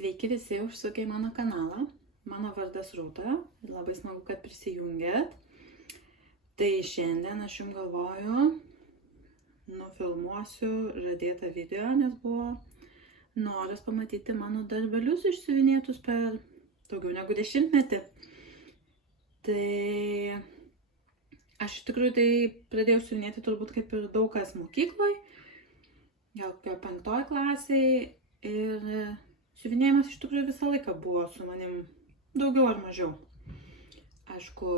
Sveiki visi užsukę į mano kanalą. Mano vardas Rūta ir labai smagu, kad prisijungėt. Tai šiandien aš jums galvoju, nufilmuosiu žadėtą video, nes buvo noras pamatyti mano darbelius išsiuvinėtus per daugiau negu 10 metį. Tai aš iš tikrųjų tai pradėjau siuvinėti turbūt kaip ir daug kas mokykloje, gal 5 klasėje, ir siuvinėjimas iš tikrųjų visą laiką buvo su manim daugiau ar mažiau. Aišku,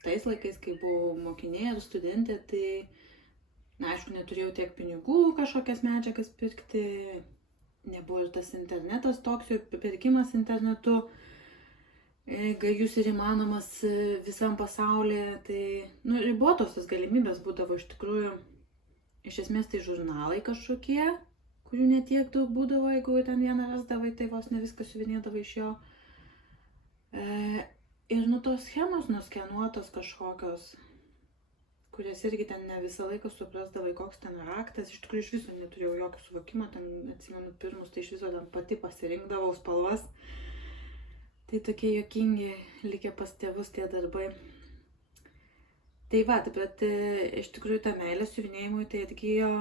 tais laikais, kai buvau mokinė ar studentė, tai, aišku, neturėjau tiek pinigų kažkokias medžiagas pirkti, nebuvo ir tas internetas toks, jau pirkimas internetu gajus ir įmanomas visam pasaulyje, tai ribotos tas galimybės būdavo iš tikrųjų. Iš esmės tai žurnalai kažkokie, kurių netiek daug būdavo, jeigu ten vieną rasdavai, tai vos ne viską siuvinėdavai iš jo. Ir tos schemos nuskenuotos kažkokios, kurias irgi ten ne visą laiką suprasdavai, koks ten raktas. Iš tikrųjų iš viso neturėjau jokio suvokimo, ten atsimenu pirmus, tai iš viso ten pati pasirinkdavau spalvas. Tai tokie juokingi likę pas tėvus tie darbai. Tai va, bet iš tikrųjų ta meilė siuvinėjimui tai atgijo,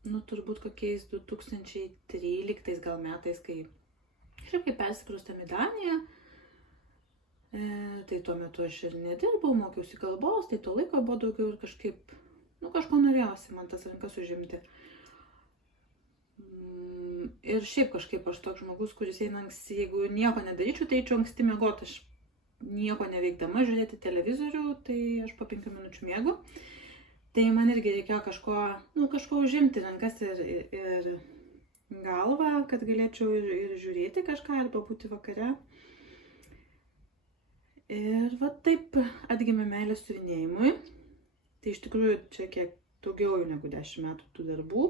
turbūt kokiais 2013 gal metais, kai persikraustėm į Daniją. Tai tuo metu aš ir nedirbau, mokiausi kalbos, tai to laiko buvo daugiau ir kažkaip, kažko norėjosi man tas rankas užimti. Ir šiaip kažkaip aš toks žmogus, kuris eina anksti, jeigu nieko nedaryčiau, tai eičiau anksti miegoti. Aš nieko neveikdama žiūrėti televizorių, tai aš po 5 minučių miegu. Tai man irgi reikėjo kažko užimti rankas ir galvą, kad galėčiau ir žiūrėti kažką, arba būti vakare. Ir va taip atgimė meilė siuvinėjimui. Tai iš tikrųjų čia kiek daugiau negu 10 metų tų darbų.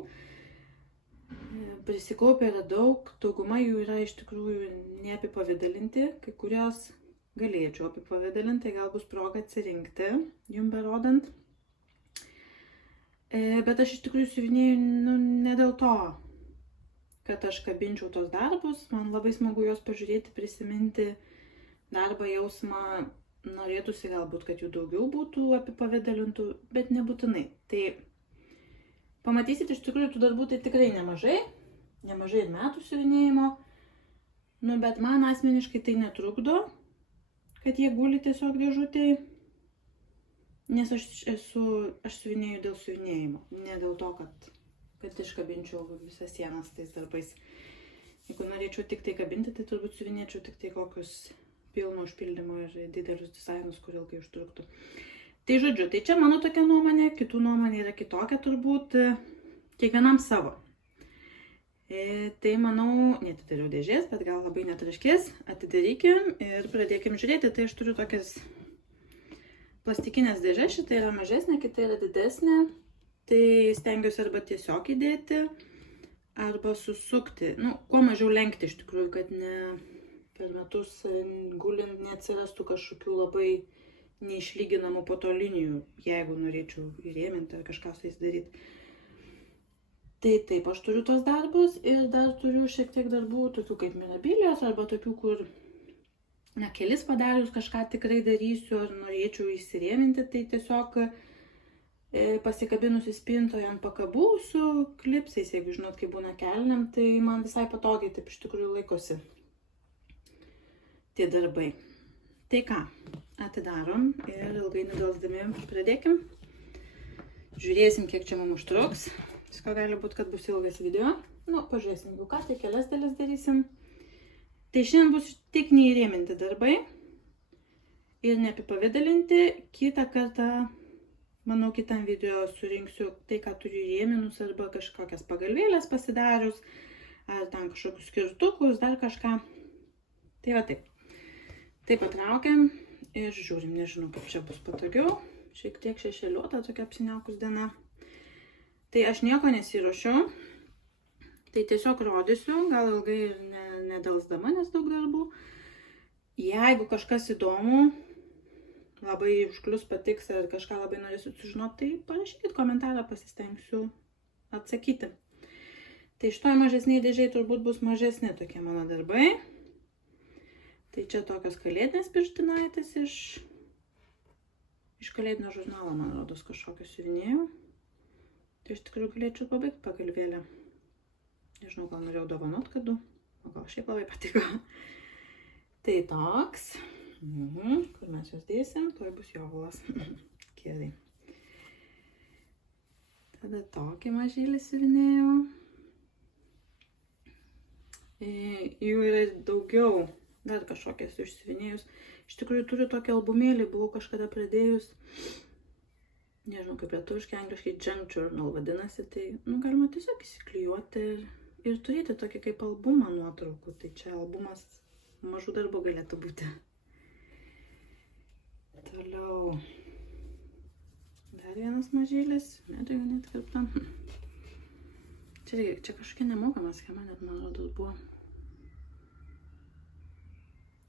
Prisikaupė yra daug, dauguma jų yra iš tikrųjų neapipavidalinti, kai kurios galėčiau apipavidalinti, tai gal bus proga atsirinkti, jums berodant. Bet aš iš tikrųjų siuvinėju ne dėl to, kad aš kabinčiau tos darbus, man labai smagu juos pažiūrėti, prisiminti darbą, jausmą, norėtųsi galbūt, kad jų daugiau būtų apipavidalintų, bet nebūtinai. Tai pamatysit, iš tikrųjų tų darbų tai tikrai nemažai ir metų siuvinėjimo, bet man asmeniškai tai netrukdo, kad jie guli tiesiog dėžutėj, nes aš siuvinėju dėl siuvinėjimo, ne dėl to, kad iškabinčiau visas sienas tais darbais. Jeigu norėčiau tik tai kabinti, tai turbūt siuvinėčiau tik tai kokius pilno užpildymo ir didelius dizainus, kur ilgai užtruktų. Tai žodžiu, tai čia mano tokia nuomonė, kitų nuomonė yra kitokia turbūt, kiekvienam savo. Tai manau, neatidariau dėžės, bet gal labai netraškės, atidarykim ir pradėkim žiūrėti. Tai aš turiu tokias plastikinės dėžės, šitą yra mažesnė, kita yra didesnė. Tai stengiuosi arba tiesiog įdėti, arba susukti, kuo mažiau lenkti iš tikrųjų, kad ne per metus gulint neatsirastų kažkokių labai neišlyginamų po to linijų, jeigu norėčiau įrėminti ar kažką su jais daryti. Tai taip, aš turiu tos darbus ir dar turiu šiek tiek darbų, tokių kaip mirabilijos, arba tokių, kur kelis padarius kažką tikrai darysiu ar norėčiau įsirėminti, tai tiesiog pasikabinusi spintoje ant pakabų su klipsais, jeigu žinot, kaip būna kelniam, tai man visai patogiai taip iš tikrųjų laikosi tie darbai. Tai ką, atidarom ir ilgai nedelsdami pradėkim. Žiūrėsim, kiek čia mums užtruks. Visko gali būti, kad bus ilgas video. Pažiūrėsim, jeigu ką, tai kelias dalis darysim. Tai šiandien bus tik neįrėminti darbai ir neapipavidalinti. Kitą kartą, manau, kitam video surinksiu tai, ką turiu įrėminus, arba kažkokias pagalvėlės pasidarius, ar ten kažkokius skirtukus, dar kažką. Tai va taip. Taip patraukiam ir žiūrim, nežinau, kaip čia bus patogiau. Šiek tiek šešėliuota, tokia apsiniaukus diena. Tai aš nieko nesiruošiu, tai tiesiog rodysiu, gal ilgai ir nedelsdama, nes daug darbų. Jeigu kažkas įdomu, labai užklius patiks ar kažką labai norėsit sužinoti, tai parašykit komentarą, pasistengsiu atsakyti. Tai šitoj mažesniai dėžiai turbūt bus mažesni tokie mano darbai. Tai čia tokios kalėdinės pirštinaitės iš kalėdinio žurnalo, man rodos, kažkokio siuvinėjau. Tai iš tikrųjų galėčiau pabaigti pagalvėlę. Nežinau, gal norėjau dovanot kadu, o gal šiaip labai patiko. Tai toks. Kur mes juos dėsim, tuoj bus jovalas. Gerai. Tada tokį mažylį siuvinėjau. Jų yra daugiau, dar kažkokias išsiuvinėjus. Iš tikrųjų turiu tokį albumėlį, buvau kažkada pradėjus, nežinau kaip lietuviškai, angliškai Junk Journal vadinasi, tai galima tiesiog įsiklijuoti ir turėti tokį kaip albumą nuotraukų. Tai čia albumas mažų darbų galėtų būti. Toliau dar vienas mažylis, medžiaga netkirpta. Čia kažkokia nemokama schema, net man rodos buvo.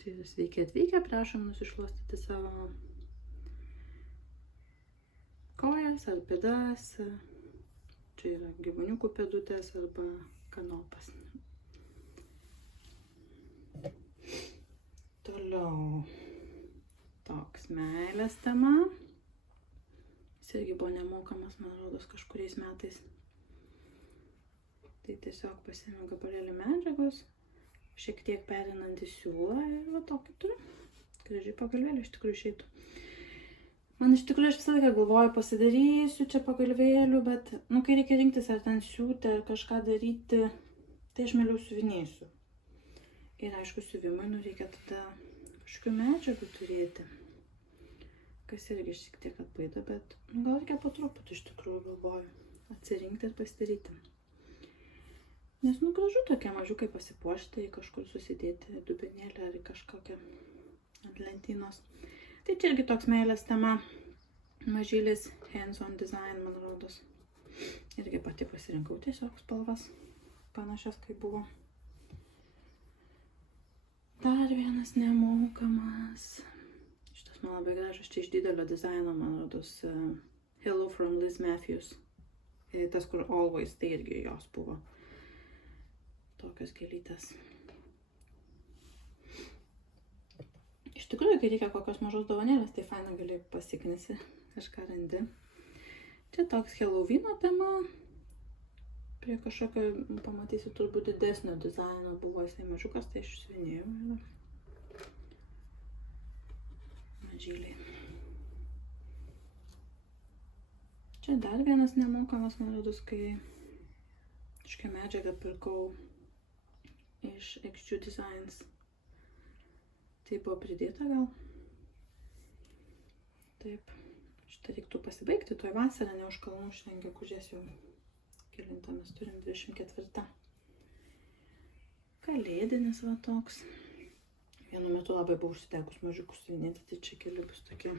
Tai sveiki atvykę, prašom nusišluostyti savo kojas ar pėdas. Čia yra gyvūniukų pėdutės arba kanopas. Toliau toks meilės tema. Jis irgi buvo nemokamas, man rodos, kažkuriais metais. Tai tiesiog pasiėmiau gabalėlį medžiagos, šiek tiek perinant į siūlą ir va tokį turiu. Gražiai pagalvėlį iš tikrųjų išeitų. Man iš tikrųjų aš visą laiką galvoju, pasidarysiu čia pagalvėlių, bet kai reikia rinktis ar ten siūti ar kažką daryti, tai aš mieliau siuvinėsiu. Ir aišku, siuvimui reikia tada kažkokių medžiagų turėti. Kas irgi šiek tiek atbaido, bet gal reikia po truputį iš tikrųjų galvoju atsirinkti ir pasidaryti. Nes gražu tokie mažiukai pasipuošti, kažkur susidėti dubenėlį ar kažkokią ant lentynos. Tai čia irgi toks meilės tema, mažylis hands-on design, man rodos. Irgi pati pasirinkau tiesiog spalvas, panašias kaip buvo. Dar vienas nemokamas. Šitas man labai gražus, čia iš didelio dizaino, man rodos, Hello from Liz Matthews. Tas, kur Always, tai irgi jos buvo. Tokios gėlytės. Iš tikrųjų, kai reikia kokios mažos dovanėlės, tai faina gali pasiknisi, kažką randi. Čia toks Halloweeno tema. Prie kažkokio, pamatysi, turbūt didesnio dizaino buvo jisai mažiukas, tai aš išsiuvinėjau. Mažyliai. Čia dar vienas nemokamas, man rodos, kai kažkokią medžiagą pirkau iš XQ Designs. Tai buvo pridėta gal. Taip, šitą reiktų pasibaigti, tuoj vasarą, ne už kalnų, šiandien gegužės jau kelintą mes turim 24. Kalėdinis va toks. Vienu metu labai buvau užsidegus mažiukus siuvinėti, tai čia keli bus tokie.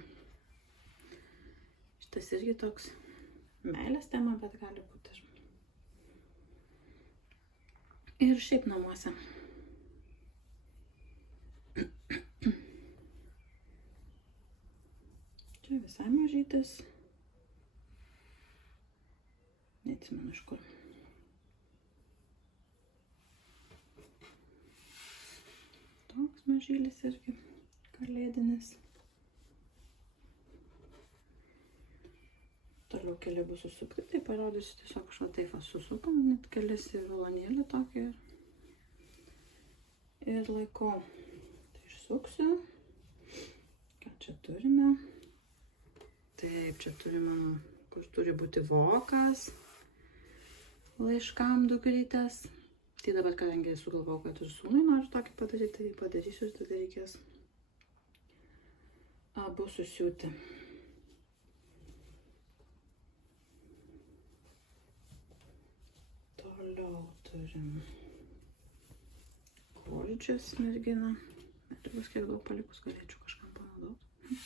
Šitas irgi toks meilės tema, bet gali būti ir šiaip namuose. Čia visai mažytis. Neatsimenu iš kur. Toks mažylis irgi kalėdinis. Toliau keli bus susukti, tai parodysiu tiesiog šva taip susukam, net kelis į rulonėlį tokį ir laikau. Tai išsuksiu. Ką čia turime? Taip, čia turime, kur turi būti vokas laiškam dukrytės. Tai dabar, kadangi sugalvojau, kad ir sūnui noriu tokį padaryti, tai padarysiu ir tada reikės abu susiūti. Toliau turim koldžias merginą. Medžiagos kiek daug palikus, galėčiau kažkam panaudoti.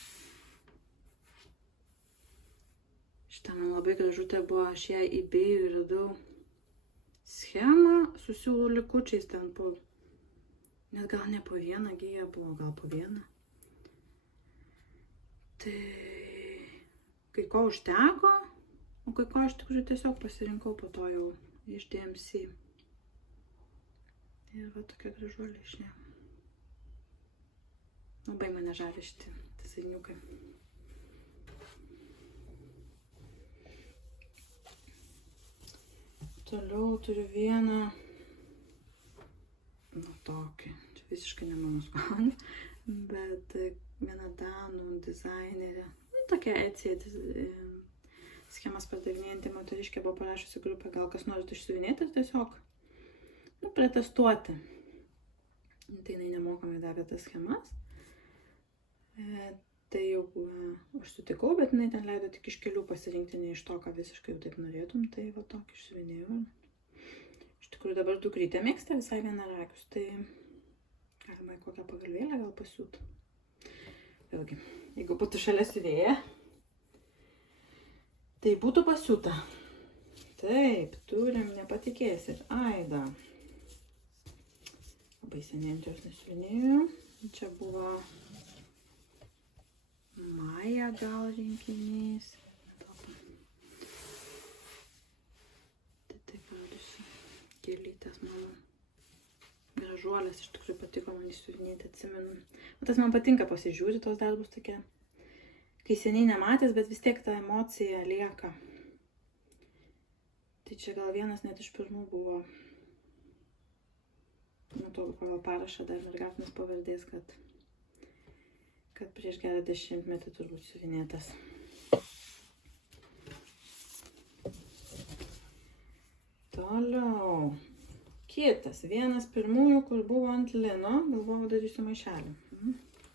Šitą man labai gražutė buvo, aš ją eBay'ui radau schemą su siūlų likučiais ten po, net gal ne po vieną giją buvo, gal po vieną. Tai kai ko užteko, o kai ko aš tikrųjų tiesiog pasirinkau po to jau iš DMC Ir va tokia gražuolė išėjo. Labai mane žavi šitie dizainiukai. Toliau turiu vieną, tokį, čia visiškai ne mano skonį, bet viena danų dizainerė, tokia Etsy schemas pardavinėjanti moteriškė buvo parašusi grupę, gal kas nors išsiuvinėti ir tiesiog, pretestuoti. Tai jinai nemokamai davė tas schemas. Tai jau užsutikau, bet jinai ten leido tik iš kelių pasirinkti, ne iš to, ką visiškai jau taip norėtum, tai va tokį išsiuvinėjau. Iš tikrųjų dabar dukrytė mėgsta visai vienaragius, tai galima į kokią pagalvėlę gal pasiūt. Vėlgi, jeigu būtų šalia siuvėja, tai būtų pasiūta. Taip, turim, nepatikėsit, Aidą. Labai seniai ant jos nesiuvinėjau. Čia buvo Maja gal rinkinys. Tai taip rodysiu. Gėlytės mano. Gražuolės, iš tikrųjų patiko man įsiuvinėti, atsimenu. Tas man patinka pasižiūrėti tos darbus tokie. Kai seniai nematęs, bet vis tiek ta emocija lieka. Tai čia gal vienas net iš pirmų buvo, matau pagal parašą dar mergatinės pavardės, kad prieš gerą 10 metų turbūt siuvinėtas. Toliau. Kitas, vienas pirmųjų, kur buvo ant lino, galvojau darysiu maišelį.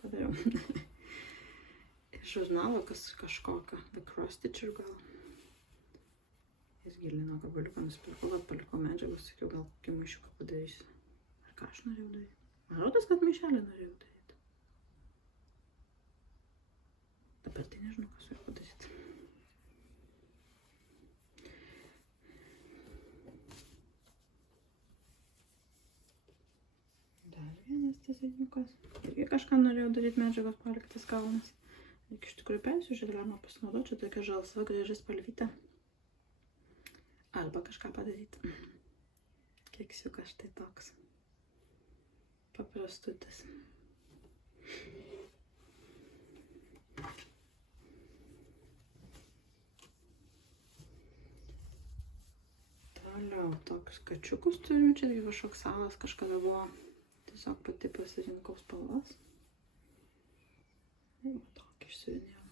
Padariau. Žurnalo kažkokio, The Cross Stitcher gal. Irgi lino gabaliuką nusipirkau, palikau medžiagos, sakiau, gal kokį maišiuką padarysiu. Ar ką aš norėjau daryti? Man rodos, kad maišelį norėjau daryti. Dabar tai nežinau, ką su juo padaryti. Dar vienas dizainiukas. Irgi kažką norėjau daryti, medžiagos paliktas kaunas. Reikia iš tikrųjų persižiūrėti, galima pasinaudoti, čia tokia žalsva graži spalvytė. Arba kažką padaryti. Keksiukas štai toks. Paprastutis. Toliau tokius kačiukus turime, čia irgi kažkoks salas kažkada buvo. Tiesiog pati pasirinkau spalvas. Tokį išsiuvinėjau.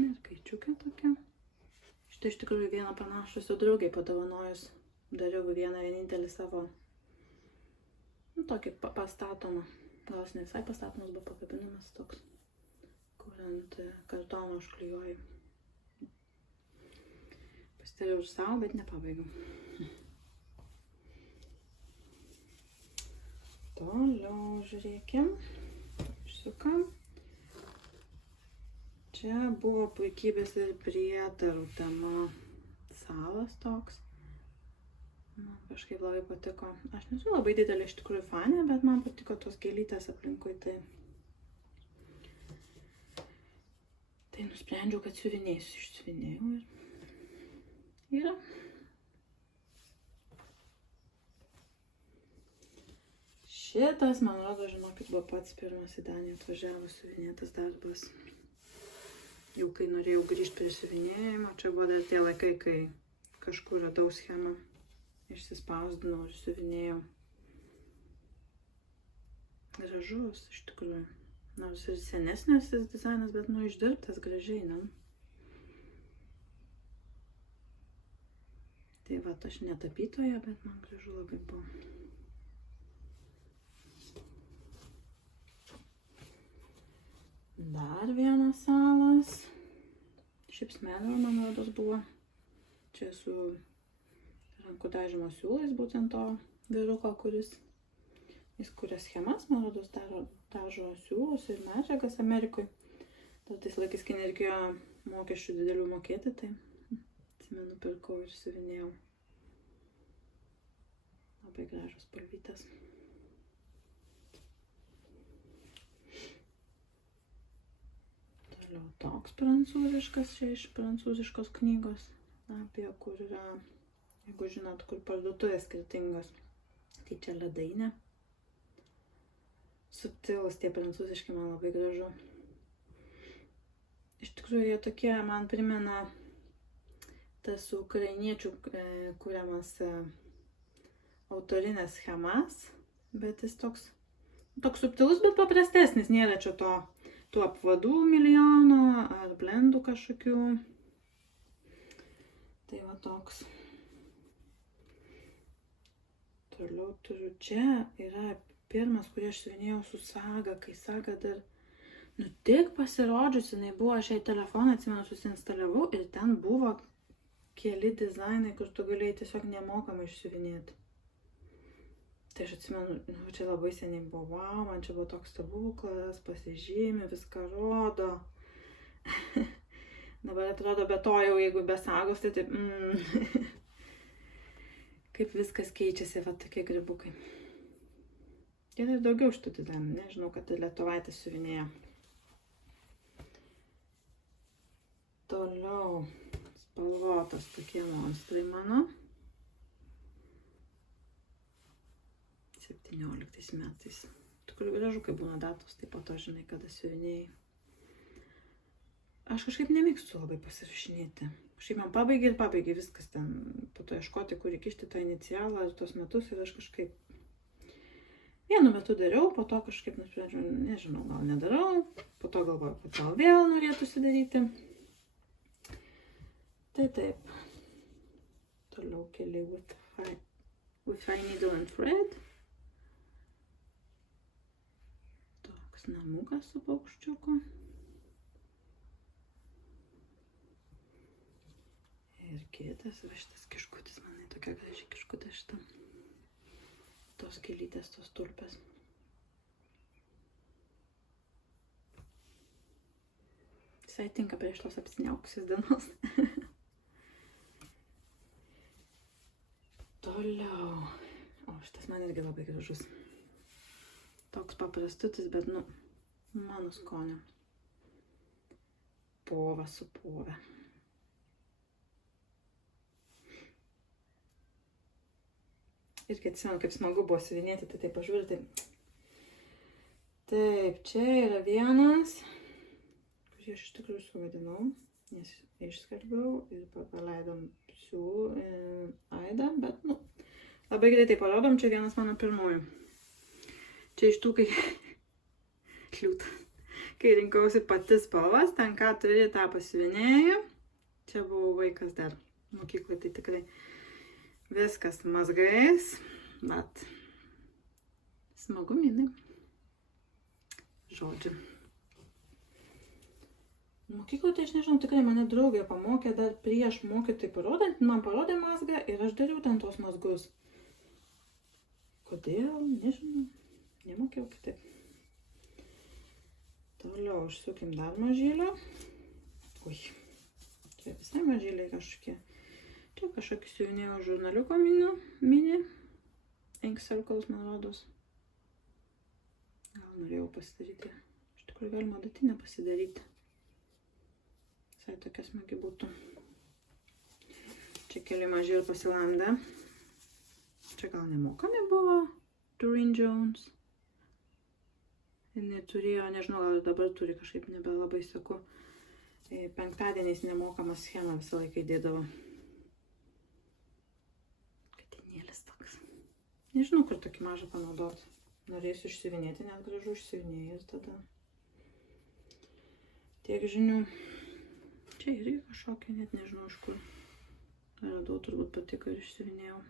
Mergaičiukė tokia. Štai iš tikrųjų vieną panašų su draugai padovanojus. Dariau vieną vienintelį savo, tokį pastatomą. Gal jis ne visai pastatomas, buvo pakabinamas toks, kur ant kartono užklijuoju. Pasidariau ir savo, bet nepabaigiau. Toliau žiūrėkim. Išsukam. Čia buvo puikybės ir prietarų tema. Salas toks. Man kažkaip labai patiko. Aš nesu labai didelė iš tikrųjų fanė, bet man patiko tos gėlytės aplinkui. Tai nusprendžiau, kad siuvinėsiu. Išsiuvinėjau ir yra. Šitas, man rodo, žinokit, buvo pats pirmas į Daniją atvažiavus siuvinėtas darbas. Jau kai norėjau grįžti prie siuvinėjimo, čia buvo dar tie laikai, kai kažkur radau schemą, išsispausdinau ir siuvinėjau. Gražus, iš tikrųjų. Nors ir senesnis tas dizainas, bet išdirbtas gražiai, ne? Tai va, aš netapytoja, bet man gražu labai buvo. Dar vienas salas. Šiaip smelio, man rodos, buvo. Čia su rankų dažymo siūlais, būtent to vyruko, kuris jis kuria schemas, man rodos, dažo siūlus ir medžiagas Amerikoje. Dar tais laikais, kai nereikėjo mokesčių didelių mokėti, tai atsimenu, pirkau ir siuvinėjau. Labai gražus spalvytas. Toliau toks prancūziškas, čia iš prancūziškos knygos, apie kur yra, jeigu žinot, kur parduotuvės skirtingos. Tai čia ledainė. Subtilus tie prancūziški, man labai gražu. Iš tikrųjų, jie tokie man primena tas ukrainiečių kuriamas autorinės schemas, bet jis toks subtilus, bet paprastesnis, nėra čia tų apvadų milijono ar blendų kažkokių. Tai va toks. Toliau turiu, čia yra pirmas, kurį aš siuvinėjau su Saga, kai Saga dar tik pasirodžiusi, jinai buvo, aš jai telefoną atsimenu susiinstaliavau ir ten buvo keli dizainai, kur tu galėjai tiesiog nemokamai išsiuvinėti. Tai aš atsimenu, čia labai seniai buvo, wow, man čia buvo toks stebuklas, pasižymi, viską rodo. Dabar atrodo, be to jau, jeigu be Sagos, tai taip, kaip viskas keičiasi, va tokie grybukai. Ir daugiau šitų dizainų, nežinau, kad lietuvaitės siuvinėja. Toliau spalvotas tokie monstrai mano. 17 metais. Tikrai gražu, kai būna datos, taip pat to žinai, kada siuvinėjai. Aš kažkaip nemėgstu labai pasirašinėti. Kažkaip man pabaigia viskas ten, po to ieškoti, kur įkišti tą inicialą ir tos metus ir aš kažkaip vienu metu dariau, po to kažkaip nusprendžiau, nežinau, gal nedarau, po to galvoju, kad gal vėl norėtųsi daryti. Tai taip. Toliau keli with fine needle and thread. Toks namukas su paukščiuku. Ir kitas, va šitas kiškutis, manai, tokia graži kiškutė šita. Tos gėlytės, tos tulpės. Visai tinka prieš tos apsiniaukusios dienos. Toliau. O šitas man irgi labai gražus. Toks paprastutis, bet, mano skonio. Pova su pove. Irgi atsimenu, kaip smagu buvo siuvinėti, tai taip pažiūrėti. Taip, čia yra vienas, kurį aš iš tikrųjų suvadinau, nes išskalbiau ir paleidom aidą, bet, labai greitai parodom, čia vienas mano pirmųjų. Čia iš tų, kai rinkausi pati spalvas, ten ką turi, tą pasiuvinėjau. Čia buvau vaikas dar mokykloje, tai tikrai viskas mazgais, bet smagu minai. Žodžiu. Mokykloje, tai aš nežinau, tikrai mane draugė pamokė dar prieš mokytojai parodant, man parodė mazgą ir aš dariau ten tos mazgus. Kodėl? Nežinau. Nemokėjau kitaip. Toliau užsukim dar mažylio. Ui, čia visai mažyliai kažkokie. Čia kažkokį siuvinėjau žurnaliuko mini. Ink Circles, man rodos. Gal norėjau pasidaryti. Iš tikrųjų galima datinę pasidaryti. Visai tokia smagi būtų. Čia keli maži ir pasilandę. Čia gal nemokami buvo. Doreen Jones. Jis turėjo, nežinau, gal dabar turi kažkaip nebelabai seku. Penktadieniais nemokamą schemą visą laiką įdėdavo. Katinėlis toks. Nežinau, kur tokį mažą panaudoti. Norėsiu išsiuvinėti, net gražu išsiuvinėjau ir tada. Tiek žinių. Čia irgi kažkokia, net nežinau iš kur. Radau, turbūt patiko ir išsiuvinėjau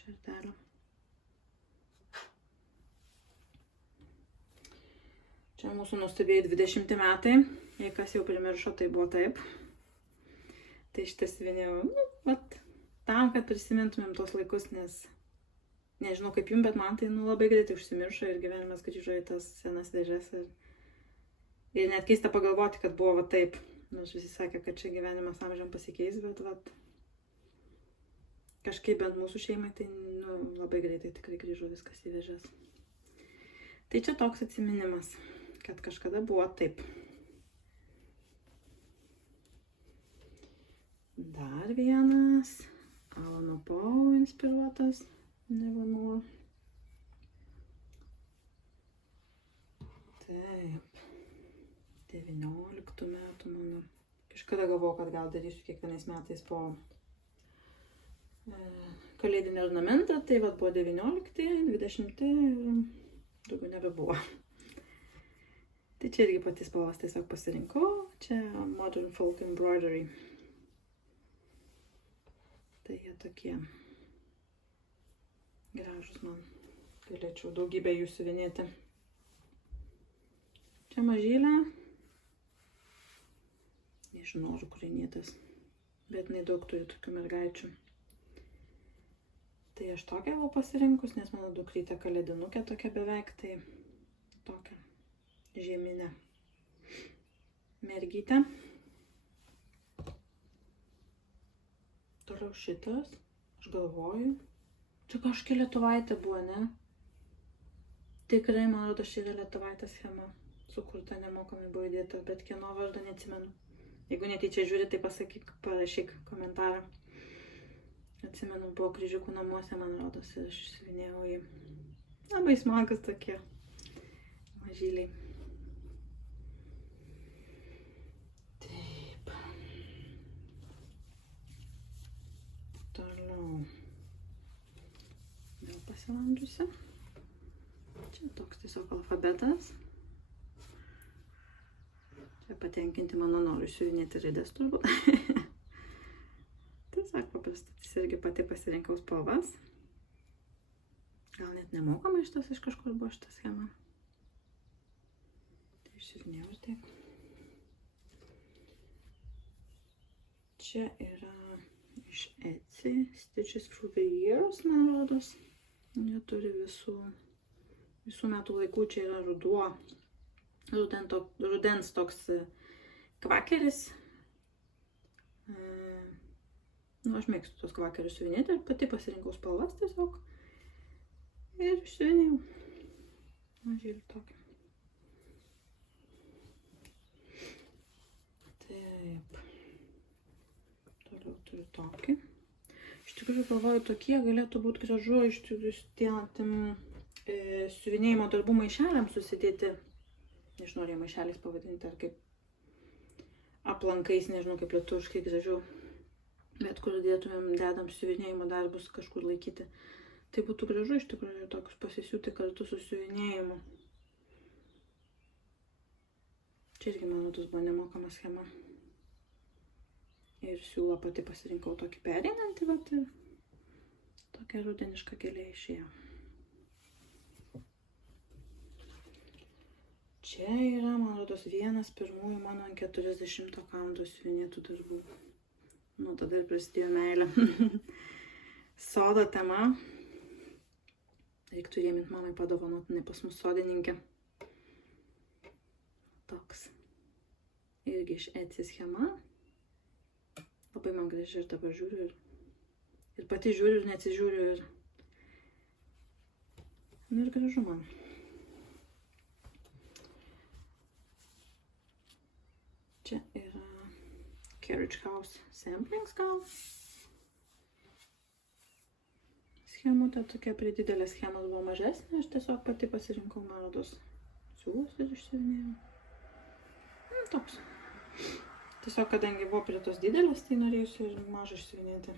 šertelio. Čia mūsų nuostabėjai 20 metai. Jei kas jau primiršo, tai buvo taip. Tai šitą siuvinėjau, tam, kad prisimintumėm tos laikus, nes nežinau kaip jums, bet man tai labai greitai užsimiršo ir gyvenimas grįžo į tas senas dėžes. Ir net keista pagalvoti, kad buvo taip. Nors visi sakė, kad čia gyvenimas amžiam pasikeis, bet kažkaip bent mūsų šeimai tai labai greitai tikrai grįžo viskas į dėžes. Tai čia toks atsiminimas, kad kažkada buvo taip. Dar vienas. Alano Poe inspiruotas. Nevermore. Taip. 19 metų mano. Kažkada galvojau, kad gal darysiu kiekvienais metais po kalėdinį ornamentą. Tai vat buvo 19, 20 ir daugiau nebebuvo. Tai čia irgi patys spalvas tiesiog pasirinkau. Čia Modern Folk Embroidery. Tai jie tokie gražus man. Galėčiau daugybę jų siuvinėti. Čia mažylė. Nežinau, ar ukrainietis. Bet jinai daug turi tokių mergaičių. Tai aš tokią buvau pasirinkus, nes mano dukrytė kalėdinukė tokia beveik, tai tokia žieminė mergytė. Toliau šitas, aš galvoju, čia kažkokia lietuvaitė buvo, ne? Tikrai, man rodo, ši yra lietuvaitė schema, sukurta nemokamai buvo įdėta, bet kieno vardą neatsimenu. Jeigu netyčia žiūri, tai pasakyk, parašyk komentarą. Atsimenu, buvo kryžiukų namuose, man rodos, ir aš siuvinėjau jį. Labai smagus tokie mažyliai. Taip. Toliau. Vėl pasilandžiusi. Čia toks tiesiog alfabetas. Čia patenkinti mano noriu siuvinėti raidės turbūt. Tiesiog paprastai irgi pati pasirinkau spalvas. Gal net nemokamai šitas iš kažkur buvo šita schema. Tai išsiuvinėjau ir taip. Čia yra iš Etsy Stitches Through the Years, man rodos. Jie turi visų metų laikų. Čia yra ruduo. Rudens toks kvakeris. Aš mėgstu tos kvakerius siuvinėti ir pati pasirinkau spalvas tiesiog. Ir išsiuvinėjau. Mažylį tokį. Taip. Toliau turiu tokį. Iš tikrųjų galvoju, tokie galėtų būti gražu iš siuvinėjimo darbų maišeliams susidėti. Nežinau, ar jie maišeliais pavadinti, ar kaip aplankais, nežinau, kaip lietuviškai gražiau. Bet kur dedam siuvinėjimo darbus kažkur laikyti. Tai būtų gražu iš tikrųjų tokius pasisiūti kartu su siuvinėjimu. Čia irgi, manau, tas buvo nemokama schema. Ir siūlą pati pasirinkau tokį pereinantį, vat, ir tokia rudeniška gėlė išėjo. Čia yra, man rodos, vienas pirmųjų mano ant 40 kaunto siuvinėtų darbų. Nu, tada ir prasidėjo meilė. Sodo tema. Reiktų rėmint mamai padovanotinai pas mus sodininkė. Toks. Irgi iš Etsy schema. Labai man graži ir dabar žiūriu. Ir pati žiūriu ir neatsižiūriu. Ir gražu man. Čia yra Carriage House Samplings gal. Schemutė tokia, prie didelės schemos buvo mažesnė, aš tiesiog pati pasirinkau, man rodos, siūlus ir išsiuvinėjau. Toks. Tiesiog, kadangi buvo prie tos didelės, tai norėjusi ir mažą išsiuvinėti.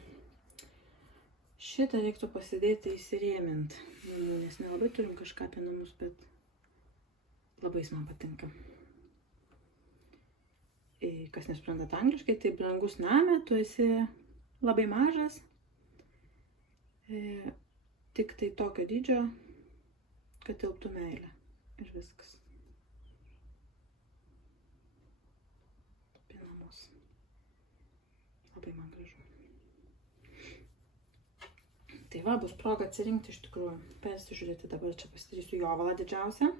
Šitą reiktų pasidėti įsirėmint, nes nelabai turim kažką apie namus, bet labai jis man patinka. Kas nesuprantat angliškai, tai brangus name, tu esi labai mažas, tik tai tokio dydžio, kad tilptų meilė ir viskas. Apie namus. Labai man gražu. Tai va, bus proga atsirinkti iš tikrųjų, persižiūrėti dabar, čia pasidarysiu jovalą didžiausią.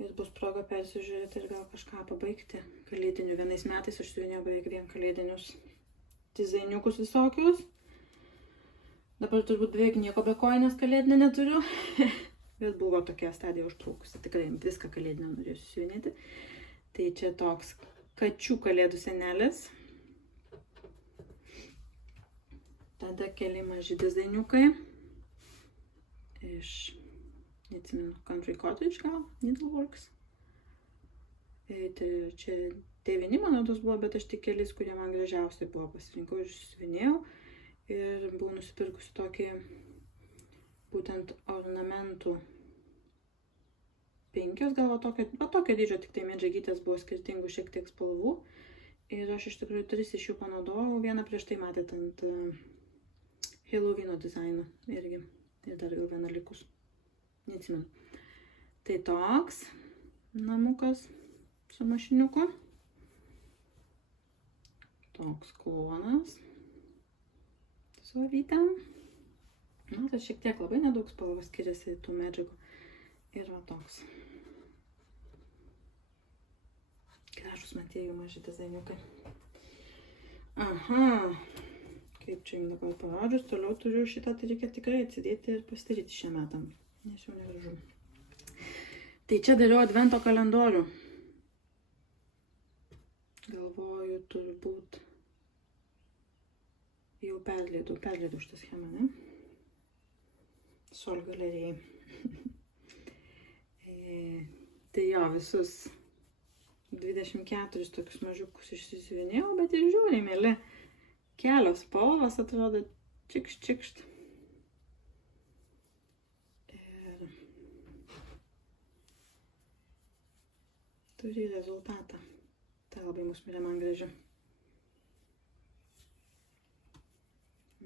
Ir bus proga persižiūrėti ir gal kažką pabaigti kalėdinių. Vienais metais aš siuvinėjau beveik vien kalėdinius dizainiukus visokius. Dabar turbūt beveik nieko be kojinės kalėdinę neturiu. Bet buvo tokia stadija užtrukusi. Tikrai viską kalėdinę norėsiu siuvinėti. Tai čia toks kačių kalėdų senelis. Tada keli maži dizainiukai iš, neatsimenu, Country Cottage gal, Needleworks. Tai čia 9 mano tos buvo, bet aš tik kelis, kurie man gražiausiai buvo pasirinkau ir išsiuvinėjau. Ir buvau nusipirkusi tokį būtent ornamentų 5, gal tokio dydžio, tik tai medžiagytės buvo skirtingų šiek tiek spalvų. Ir aš iš tikrųjų 3 iš jų panaudojau, vieną prieš tai matėte ant Halloweeno dizaino irgi. Ir dar gal vieną likus, neatsimenu. Tai toks namukas su mašiniuku. Toks klonas su avytėm. Tai šiek tiek labai nedaug spalvos skiriasi tų medžiagų. Ir va toks. Gražus Matėjų maži dizainiukai. Aha. Kaip čia jums dabar parodžius, toliau turiu šitą, tai reikia tikrai atsidėti ir pasidaryti šią metam. Nes jau negražu. Tai čia dariau advento kalendorių. Galvoju, turbūt jau perleidau šitą schemą, ne? Sol galerijai. Tai jo, visus 24 tokius mažiukus išsisiuvinėjau, bet ir žiūri, mėly. Kelios spalvos atrodo čikšt. Ir turi rezultatą. Tai labai mus mylė man graži.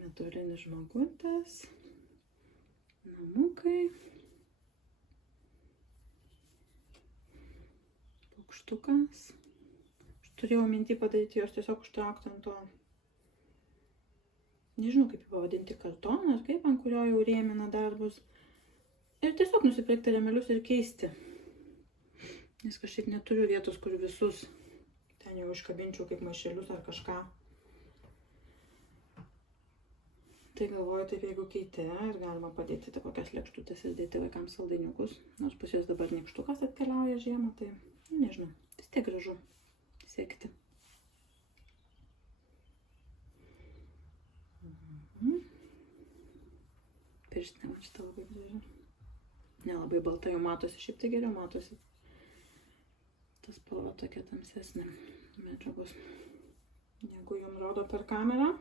Metalinis žmogutas. Namukai. Paukštukas. Aš turėjau mintį padaryti jos tiesiog užtraukti ant to. Nežinau, kaip pavadinti, kartoną, ar kaip, ant kurio jau rėmina darbus. Ir tiesiog nusipirkti rėmelius ir keisti. Nes kažkaip neturiu vietos, kur visus ten jau iškabinčiau kaip maišelius ar kažką. Tai galvoju, taip jeigu keiti ir galima padėti tai kokias lėkštutės ir dėti vaikams saldainiukus. Nors pas juos dabar nykštukas atkeliauja žiemą, tai nežinau, vis tiek gražu siekti. Pirštinė man šitą labai graži. Nelabai balta jau matosi, šiaip tai geriau matosi. Tas spalva tokia tamsesnė medžiagos, negu jums rodo per kamerą.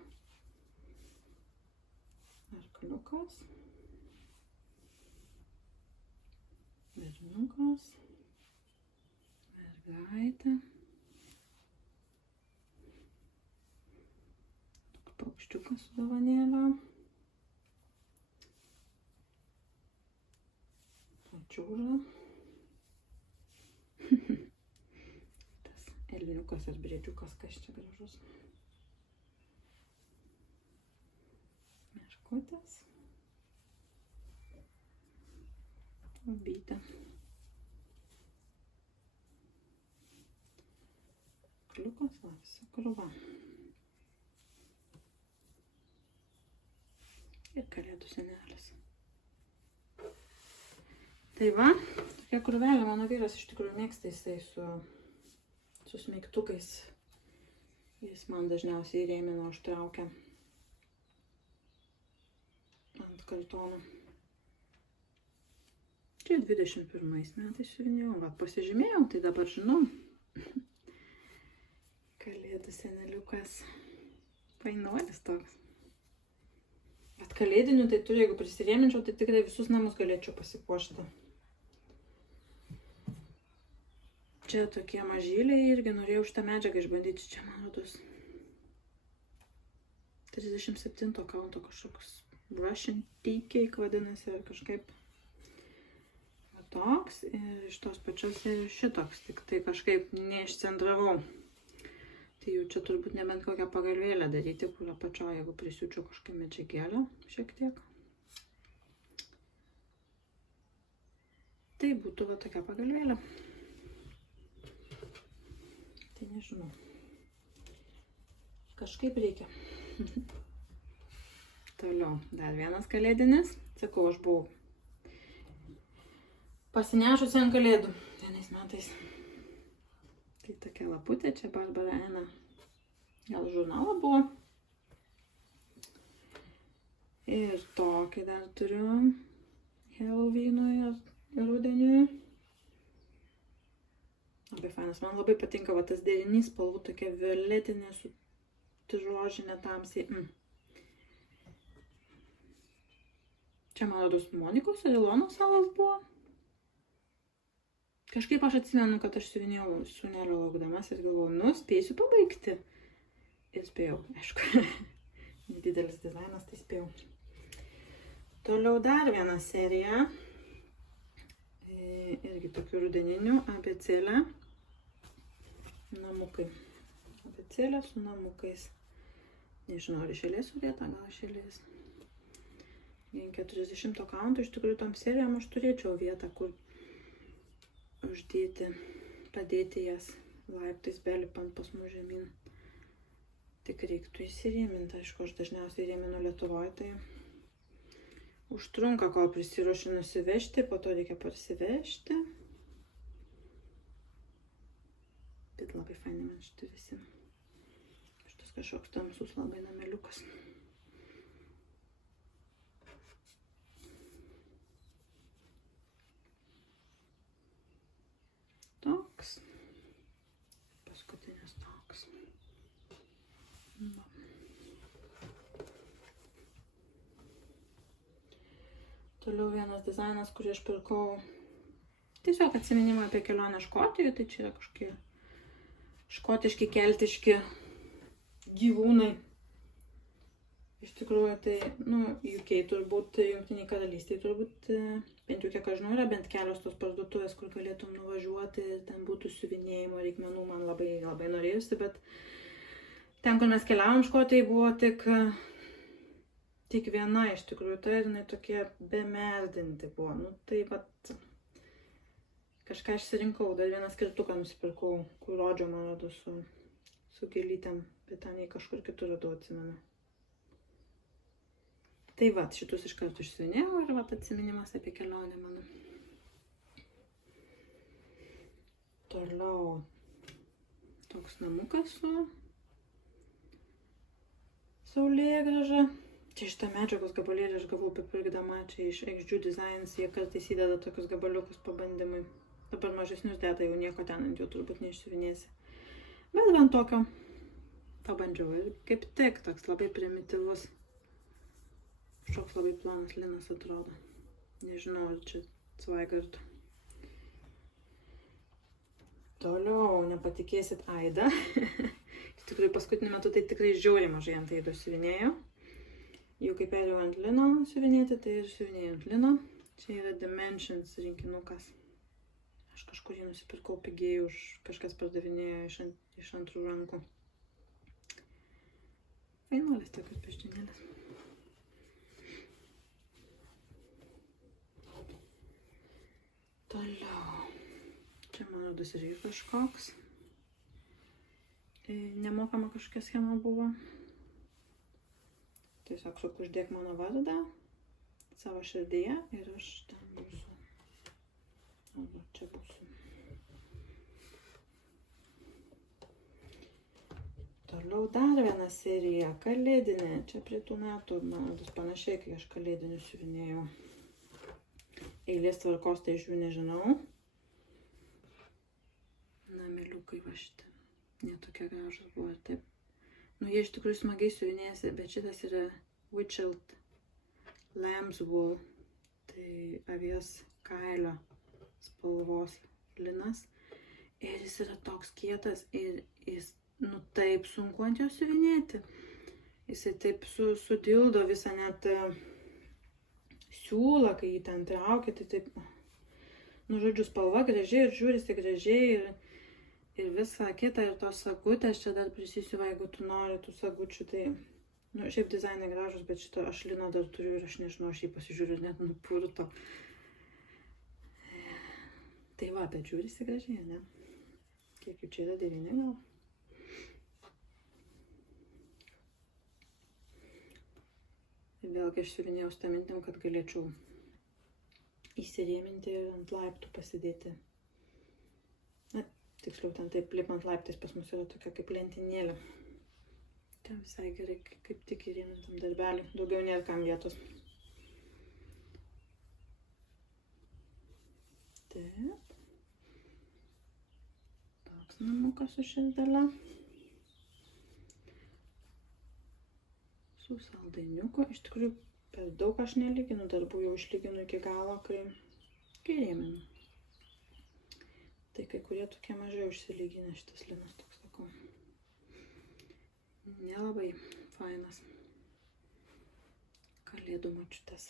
Arkliukas. Berniukas. Mergaitė. Toks paukščiukas su dovanėlė. Pačiūža. Tas elniukas ar briedžiukas, kas čia gražus. Meškutės. Obytė. Kliukas, va, visa krūva. Ir kalėdų senelis. Tai va, tokia krūvelė, mano vyras iš tikrųjų mėgsta jisai su smeigtukais. Jis man dažniausiai įrėmino, užtraukia ant kartono. Čia 21 metais siuvinėjau, va, pasižymėjau, tai dabar žinau. Kalėdų seneliukas. Fainuolis toks. Bet kalėdinių tai turiu, jeigu prisirėminčiau, tai tikrai visus namus galėčiau pasipuošti. Čia tokie mažyliai irgi norėjau šitą medžiagą išbandyti. Čia, man rodos, 37 kaunto kažkoks Russian tea cake vadinasi ar kažkaip. Va toks ir iš tos pačios ir šitoks, tik tai kažkaip neišcentravau. Tai jau čia turbūt nebent kokią pagalvėlę daryti, kur apačioje, jeigu prisiūčiau kažkokią medžiagėlę šiek tiek. Tai būtų va tokia pagalvėlė. Tai nežinau. Kažkaip reikia. Toliau, dar vienas kalėdinis. Sakau, aš buvau pasinešusi ant kalėdų vienais metais. Tai tokia laputė, čia Barbara Ena. Gal žurnalo buvo. Ir tokį dar turiu Halloweenui ir rudeniui. Labai fainas, man labai patinka va tas derinys spalvų, tokia violetinė su rožinė tamsiai. Čia, man rodos, Monikos ir Ilonos salos buvo. Kažkaip aš atsimenu, kad aš siuvinėjau sūnelio laukdamas ir galvojau, spėsiu pabaigti. Ir spėjau, aišku. Nedidelis dizainas, tai spėjau. Toliau dar viena serija. Irgi tokių rudeninių abėcėlę. Namukai. Abėcėlė su namukais. Nežinau, ar išėlės sudėta, gal išėlės. 40 kauntų, iš tikrųjų tom serijom aš turėčiau vietą, kur uždėti, padėti jas laiptais belipant pas mus žemyn. Tik reiktų įsirėminti, aišku, aš dažniausiai rėminu Lietuvoje, tai užtrunka, kol prisiruošiu nusivežti, po to reikia parsivežti. Bet labai fainai man šitie visi. Šitas kažkoks tamsus labai nameliukas. Toks. Paskutinis toks. Va. Toliau vienas dizainas, kurį aš pirkau tiesiog atsiminimą apie kelionę Škotijoje, tai čia yra kažkokie škotiški, keltiški gyvūnai. Iš tikrųjų, tai, UK turbūt, Jungtiniai Karalystiai turbūt, bent jau kiek aš žinau, yra bent kelios tos parduotuvės, kur galėtum nuvažiuoti ir ten būtų siuvinėjimo reikmenų, man labai, labai norėjusi, bet ten, kur mes keliavom Škotijai, buvo tik viena iš tikrųjų, tai ir jinai tokie bemerdinti buvo, tai vat, kažką išsirinkau, dar vieną skirtuką nusipirkau, kur rodžiau, man rodo, su gėlytėm, bet ten jį kažkur kitur radau, atsimenu. Tai vat, šitus iš karto išsiuvinėjau ir vat atsiminimas apie kelionę mano. Toliau toks namukas su saulėgrąža. Čia šitą medžiagos gabalėlį aš gavau apipirkdama, čia iš XG Designs, jie kartais įdeda tokius gabaliukus pabandymui. Dabar mažesnius deda, jau nieko ten ant jų turbūt neišsiuvinėsi. Bet bent tokio pabandžiau ir kaip tik toks labai primityvus. Kažkoks labai plonas linas atrodo. Nežinau, ar čia Zweigart. Toliau, nepatikėsit, Aida. Iš tikrųjų, paskutiniu metu tai tikrai žiauriai mažai ant Aido siuvinėjau. Jau kaip perėjau ant lino siuvinėti, tai ir siuvinėjau ant lino. Čia yra Dimensions rinkinukas. Aš kažkur jį nusipirkau pigiai, už kažkas pardavinėjo iš antrų rankų. Fainuolis tokios beždžionėlės. Toliau. Čia, man rodos, irgi kažkoks. Nemokama kažkokia schema buvo. Tiesiog uždėk mano vardą savo širdyje ir aš ten būsiu. Arba čia būsiu. Toliau dar viena serija, kalėdinė. Čia prie tų metų, man rodos, panašiai, kai aš kalėdinių siuvinėjau. Eilės tvarkos, tai iš jų nežinau. Nameliukai va šitą. Netokie gražus buvo ir taip. Jie iš tikrųjų smagiai siuvinėjasi, bet šitas yra Witchelt Lamb's Wool. Tai avies kailio spalvos linas. Ir jis yra toks kietas ir jis, taip sunku ant jo siuvinėti. Jisai taip sudildo visą net siūlą, kai jį ten traukia, tai taip, žodžiu, spalva gražiai ir žiūrisi gražiai ir visą kitą, ir tos sagutės, čia dar prisisiuva, jeigu tu nori tų sagučių, tai, šiaip dizainai gražus, bet šito aš lino dar turiu ir aš nežinau, aš jį pasižiūriu ir net nupurto. Tai va, bet žiūrisi gražiai, ne? Kiek jų čia yra, 9 gal? Ir vėlgi aš siuvinėjau su tą mintim, kad galėčiau įsirėminti ir ant laiptų pasidėti. Na, tiksliau, ten taip lipant laiptais pas mus yra tokia kaip lentynėlė. Čia visai gerai, kaip tik įrėmintam darbeliui. Daugiau nėra kam vietos. Taip. Toks namukas su širdele. Su saldainiuku. Iš tikrųjų, per daug aš nelyginu darbų, jau išlyginu iki galo, kai rėminu. Tai kai kurie tokie mažai užsilyginę šitas linas, toks sakau. Nelabai fainas. Kalėdų močiutės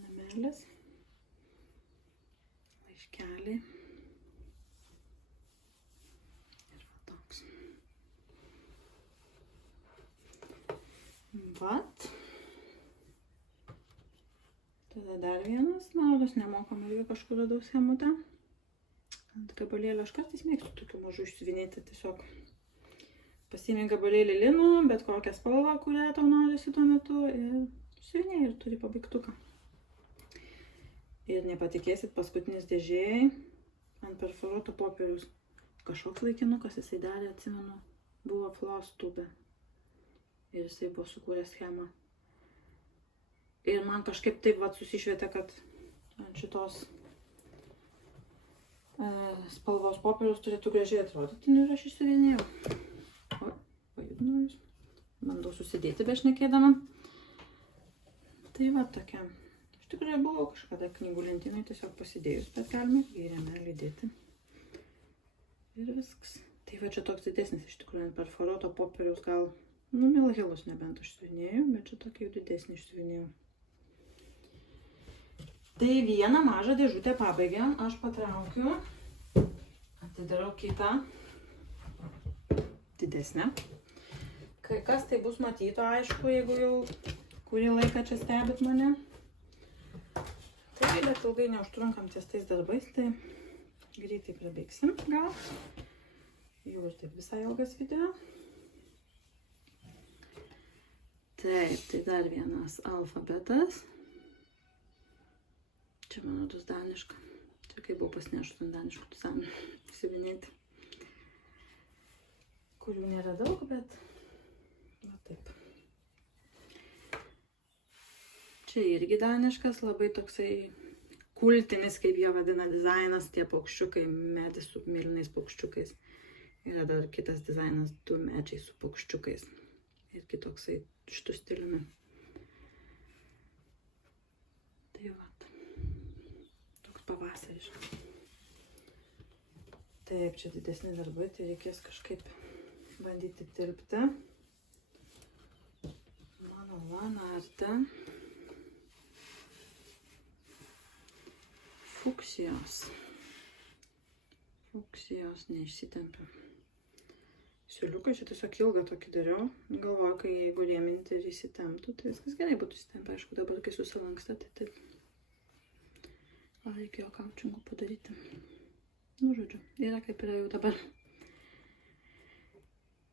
namelis. Laiškeliai. Ir va toks. Vat. Tada dar vienas, maudos nemokamai irgi kažkur radau schemutę. Ant gabalėlio aš kartais mėgstu tokių mažų išsiuvinėti, tiesiog pasiėmė gabalėlį linų, bet kokią spalvą, kurią tau norisi tuo metu ir suvinėjai ir turi pabaigtuką. Ir nepatikėsit, paskutinis dėžėjai ant perforuoto popieriaus. Kažkoks vaikinukas, jisai darė, atsimenu, buvo floss tube. Ir jisai buvo sukūręs schemą. Ir man kažkaip taip vat susišvietė, kad ant šitos spalvos popieriaus turėtų gražiai atrodyti, ir aš išsiuvinėjau. O, pajudinau jūs. Bandau susidėti bešnekėdama. Tai va tokia. Iš tikrųjų buvo kažkada knygų lentynai tiesiog pasidėjus, bet galime į rėmelį dėti. Ir viskas. Tai va čia toks didesnis iš tikrųjų ant perforuoto popieriaus gal, Milhilus nebent išsiuvinėjau, bet čia tokį jau didesnį išsiuvinėjau. Tai vieną mažą dėžutę pabaigėm, aš patraukiu, atidarau kitą, didesnę. Kai kas tai bus matyto, aišku, jeigu jau kurį laiką čia stebit mane. Tai bet ilgai neužtrunkam ties tais darbais, tai greitai prabeigsim gal. Jau ir taip visai ilgas video. Taip, tai dar vienas alfabetas. Čia mano tus daniška. Čia kai buvau pasinešus ant daniškų dizainų siuvinėti. Kurių nėra daug, bet va taip. Čia irgi daniškas, labai toksai kultinis, kaip jie vadina, dizainas, tie paukščiukai, medis su mėlynais paukščiukais. Yra dar kitas dizainas, 2 medžiai su paukščiukais. Irgi toksai šitų stiliumi. Tai va. Pavasariškai. Taip, čia didesni darbai, tai reikės kažkaip bandyti tilpti. Mano lanarte. Fuksijos. Fuksijos neišsitempia. Siūliukai, čia tiesiog ilgą tokį dariau. Galvoju, kai jeigu rėminti ir įsitemptų, tai viskas gerai būtų įsitempę. Aišku, dabar kai susilanksta, tai taip. Reikėjo kaučingų padaryti. Nu, žodžiu, yra kaip yra jau dabar.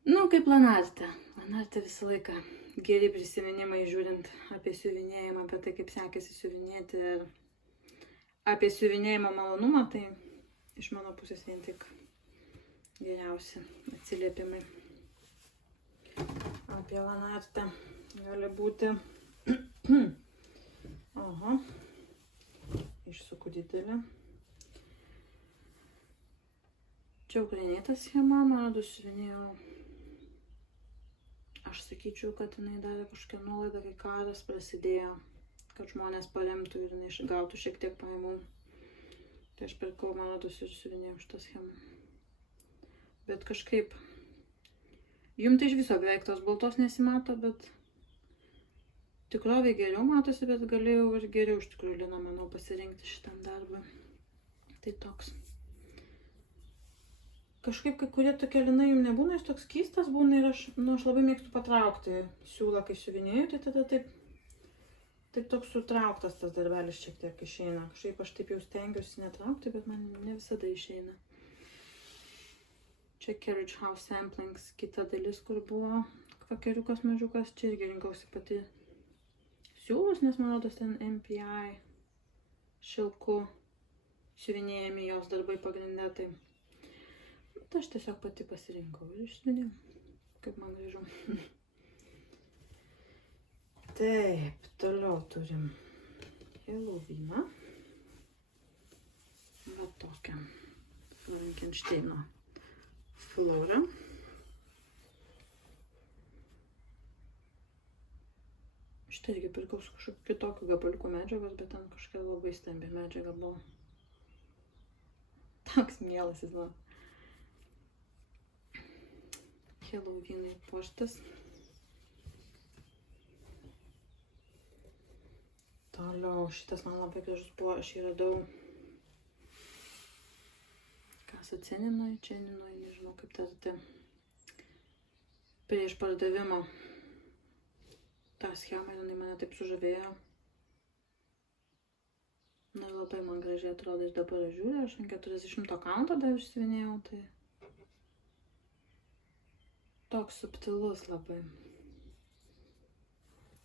Nu, kaip lanarte. Lanarte visą laiką geri prisiminimai žiūrint apie siuvinėjimą, apie tai, kaip sekėsi siuvinėti ir apie siuvinėjimo malonumą, tai iš mano pusės vien tik geriausi atsiliepimai apie lanartę gali būti. Oho. Išsuku didelį. Čia ukrainietė schema, mano siuvinėjau. Aš sakyčiau, kad jinai darė kažkokią nuolaidą, kai karas prasidėjo, kad žmonės paremtų ir jinai gautų šiek tiek pajamų. Tai aš pirkau mano ir siuvinėjau šitą schemą. Bet kažkaip, jum tai iš viso beveik tos baltos nesimato, bet tikrovai geriau matosi, bet galėjau ir geriau iš tikrųjų liną, manau, pasirinkti šitam darbui. Tai toks. Kažkaip kai kurie tokie linai jums nebūna, jis toks keistas būna ir aš labai mėgstu patraukti siūlą, kai siuvinėju, tai tada taip toks sutrauktas tas darbelis šiek tiek išeina. Kažkaip aš taip jau stengiuosi netraukti, bet man ne visada išeina. Čia Carriage House Samplings, kita dalis, kur buvo kvakeriukas mažiukas, čia irgi rinkausi pati siūlus, nes man rodos ten MPI šilku siuvinėjami jos darbai pagrinde, tai aš tiesiog pati pasirinkau ir išsiuvinėjau, kaip man gražu. Taip, toliau turim Helovieną. Va tokią Frankensteino florą. Šitą irgi pirkau su kažkokiu kitokiu gabaliuku medžiagos, bet ten kažkokia labai stambi medžiaga buvo. Toks mielas jis buvo. Helovienai puoštas. Toliau šitas man labai gražus buvo, aš jį radau Kasaceninoj, Čeninoj, nežinau kaip tarti, prieš pardavimą. Ta schema, jinai mane taip sužavėjo. Na, labai man gražiai atrodo, aš dabar žiūriu, aš ant 40 kaunto dar išsiuvinėjau, tai toks subtilus labai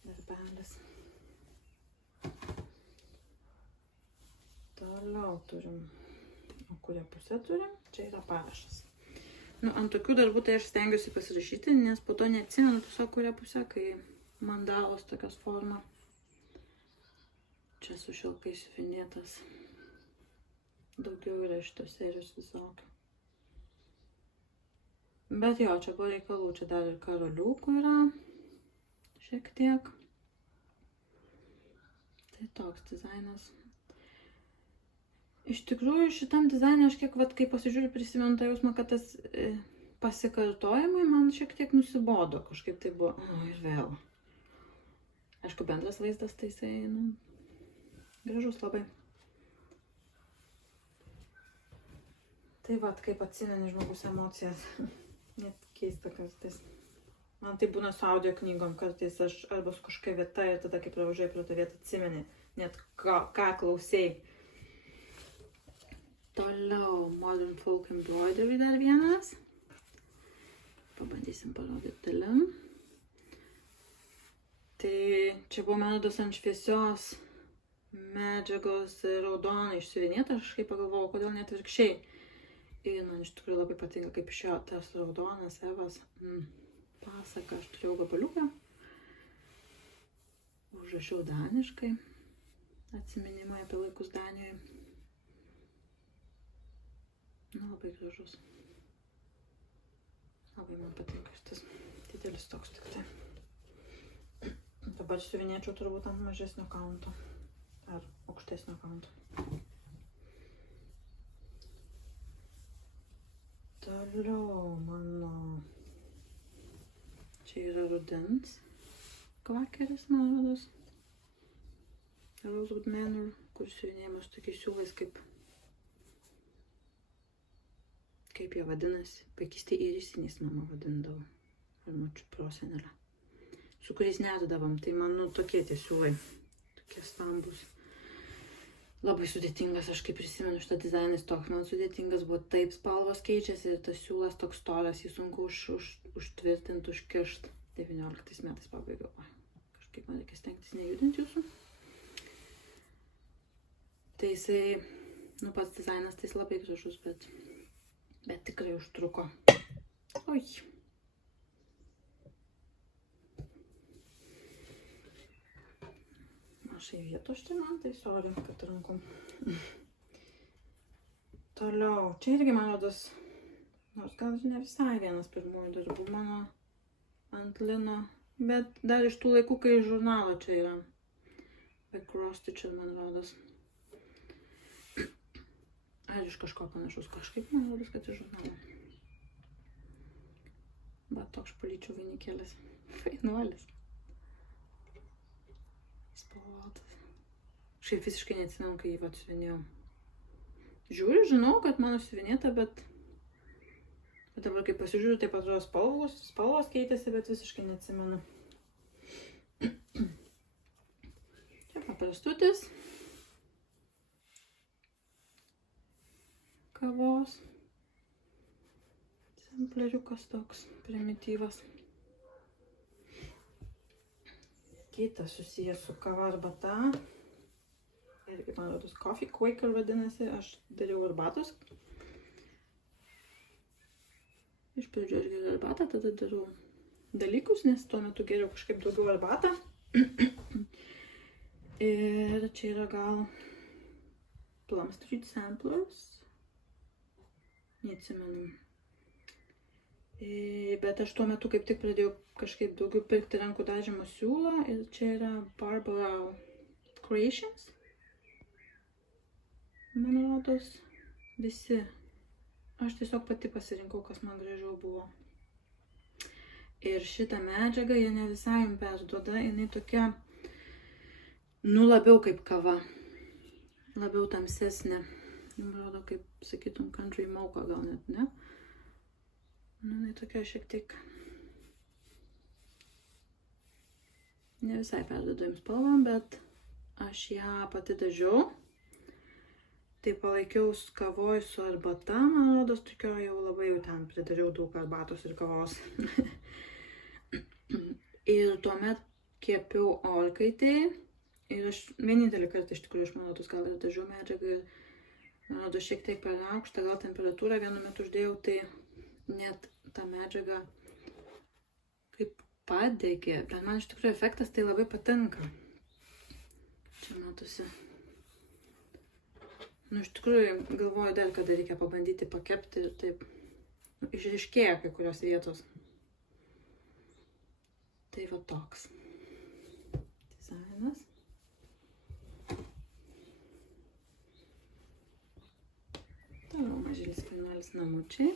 darbelis. Toliau turim, o kurią pusę turim, čia yra parašas. Nu, ant tokių darbų tai aš stengiuosi pasirašyti, nes po to neatsimenu tiesiog kurią pusę, kai mandalos tokios forma. Čia su šilkais siuvinėtas. Daugiau yra šitos serijos visokių. Bet jo, čia buvo reikalų, čia dar ir karoliukų yra. Šiek tiek. Tai toks dizainas. Iš tikrųjų, šitam dizainė aš kiek, kai pasižiūriu, prisimenu tą jausmą, kad tas pasikartojimai man šiek tiek nusibodo. Kažkaip tai buvo, ir vėl. Aišku, bendras vaizdas, tai jisai, gražus labai. Tai vat, kaip atsimeni žmogus emocijas. Net keista kartais. Man tai būna su audio knygom, kartais aš arba su kažkokia vieta ir tada, kai pravažiuoji prie tą vietą, atsimeni. Net ką klausėjai. Toliau Modern Folk Embroidery dar vienas. Pabandysim parodyti dalim. Tai čia buvo metodas ant šviesios medžiagos raudonai išsiuvinėta, aš kaip pagalvojau, kodėl net atvirkščiai. Ir man iš tikrųjų labai patinka, kaip išėjo tas raudonas Evas pasaka, aš turėjau gabaliuką. Užrašiau daniškai, atsiminimai apie laikus Danijoje. Labai gražus. Labai man patinka šitas didelis toks tik tai. Dabar siuvinėčiau turbūt ant mažesnio kaunto ar aukštesnio kaunto. Toliau mano... Čia yra rudens kvakeris, man rodos. Rosewood Manor, kur siuvinėjimas tokiais siūlais kaip jie vadinasi. Vaikystėje irisinės mama vadindavo. Ar mačiu prosenelę. Su kuriais nedavom, tai man tokie tie siūlai, tokie stambus. Labai sudėtingas, aš kaip prisimenu, šitą dizainas toks man sudėtingas, buvo taip spalvos keičiasi ir tas siūlas toks storas, jį sunku užtvirtinti, užkišti. 19 metais pabaigiau. Kažkaip man reikia stengtis nejudinti jūsų. Tai jisai, pats dizainas tai labai gražus, bet tikrai užtruko. Oi. Mažai vietos čia man, tai sorry, kad rankom. Toliau, čia irgi man rodos, nors gal ne visai vienas pirmųjų darbų mano ant lino, bet dar iš tų laikų, kai iš žurnalo čia yra. Be cross stitcher, man rodos. Ar iš kažko panašus, kažkaip man rodos, kad iš žurnalo. Va, toks špalyčių vainikėlis. Fainuolis. Spalvotas. Šiaip visiškai neatsimenu, kai jį atsiuvinėjau. Žiūriu, žinau, kad mano siuvinėta, bet dabar, kai pasižiūriu, taip atrodo spalvos keitėsi, bet visiškai neatsimenu. Čia paprastutis. Kavos. Sampleriukas toks primityvas. Kitas susijęs su kava arbata. Irgi, man rodos, Coffee Quaker vadinasi. Aš dariau arbatos. Iš pradžių aš geriau arbatą, tada darau dalykus, nes tuo metu geriau kažkaip daugiau arbatą. Ir čia yra gal Plum Street Samplers. Neatsimenu. Bet aš tuo metu kaip tik pradėjau kažkaip daugiau pirkti rankų dažymo siūlo. Ir čia yra Barbara Creations. Man rodos visi. Aš tiesiog pati pasirinkau, kas man gražiau buvo. Ir šitą medžiagą jie ne visai jums perduoda. Jinai tokia, labiau kaip kava. Labiau tamsesnė. Man rodo, kaip sakytum, country mocha gal net, ne? Jinai tokia šiek tiek ne visai perduoda jums spalvą, bet aš ją pati dažiau. Tai palaikiau kavoj su arbata, man rodos, tokio jau labai jau ten pridariau daug arbatos ir kavos. Ir tuomet kepiau orkaitėj. Ir aš vienintelį kartą iš tikrųjų išmanotus gal ir dažiau medžiagą. Ir man rodos šiek tiek per aukštą gal temperatūrą vienu metu uždėjau, tai net ta medžiaga kaip padegė. Bet man iš tikrųjų efektas tai labai patinka. Čia matosi. Iš tikrųjų galvoju dar, kada reikia pabandyti pakepti ir taip išryškėja kai kurios vietos. Tai va toks dizainas. Toliau mažylis kainuolis namučiai.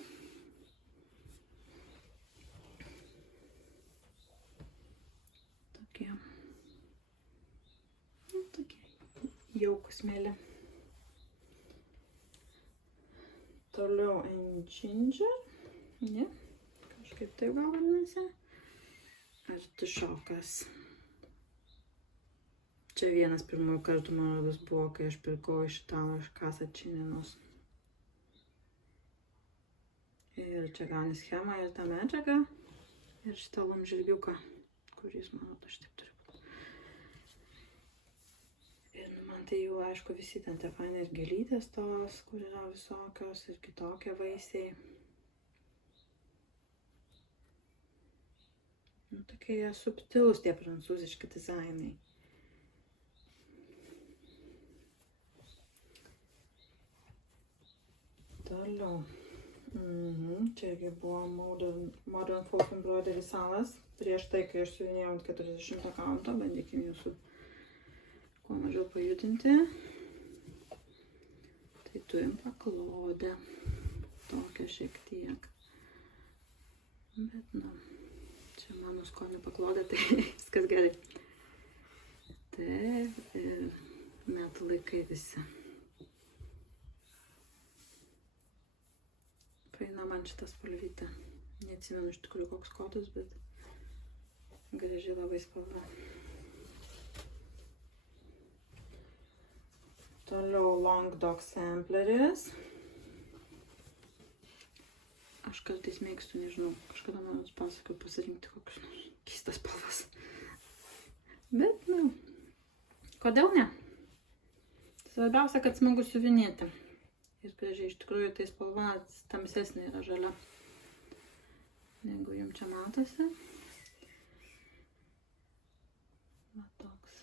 Tokie jaukus mėly. Toliau and ginger. Ne, kažkaip taip gal vadinasi. Artišokas. Čia vienas pirmųjų kartų, man rodos, buvo, kai aš pirkau iš Italo iš Casa Cininos. Ir čia gauni schemą ir tą medžiagą. Ir šitą laumžirgiuką, kuris, man rodos, šitaip turi būti. Ir man tai jau, aišku, visi ten tie fainai ir gėlytės tos, kur yra visokios ir kitokie vaisiai. Tokie subtilūs tie prancūziški dizainai. Toliau. Čia irgi buvo Modern Folk Embroidery salas. Prieš tai, kai aš siuvinėjau ant 40 kaunto, bandykim jūsų kuo mažiau pajudinti. Tai turim paklodę. Tokią šiek tiek. Bet, čia mano skonio paklodė, tai viskas gerai. Taip, ir metų laikai visi. Faina man šitą spalvytę. Neatsimenu iš tikrųjų koks kodas, bet graži labai spalva. Toliau Long Dog Sampleris. Aš kartais mėgstu, nežinau, kažkada man pasakiau pasirinkti kokius nors keistas spalvas. Bet, kodėl ne? Svarbiausia, kad smagu siuvinėti. Ir gražiai, iš tikrųjų, tai spalva tamsesnė yra žalia, negu jums čia matosi. Va toks.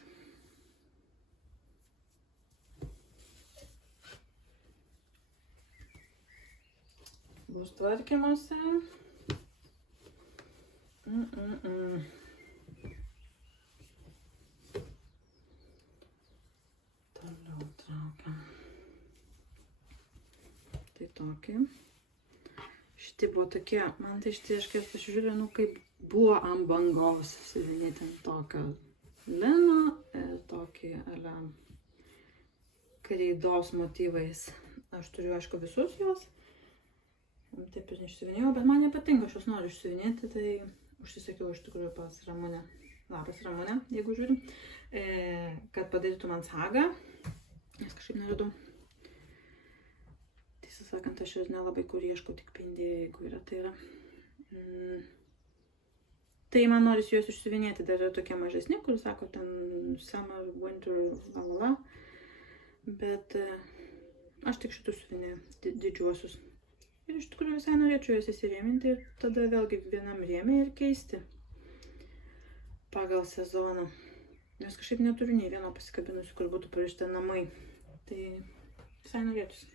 Bus tvarkymuose. Toliau traukiam. Tai tokį. Šitie buvo tokie, man tai šitie aš kaip pasižiūrėjau, kaip buvo ant bangos siuvinėti ant tokio lino ir tokį ale kreidos motyvais. Aš turiu, aišku, visus juos. Taip ir neišsiuvinėjau, bet man nepatinka, aš juos noriu išsiuvinėti, tai užsisakiau iš tikrųjų pas Ramonę. Labas Ramonė, jeigu žiūrim, kad padarytų man sagą, nes kažkaip neradau. Tiesą sakant, aš ir nelabai kur ieškau, tik pindėje, jeigu yra, tai yra. Tai man norisi juos išsiuvinėti, dar yra tokie mažesni, kur sako ten summer, winter, lalala. Bet aš tik šitus siuvinėjau, didžiuosius. Ir iš tikrųjų visai norėčiau juos įsirėminti ir tada vėlgi vienam rėmė ir keisti pagal sezoną. Nes kažkaip neturiu nei vieno pasikabinusi, kur būtų parašyta namai. Tai visai norėtųsi.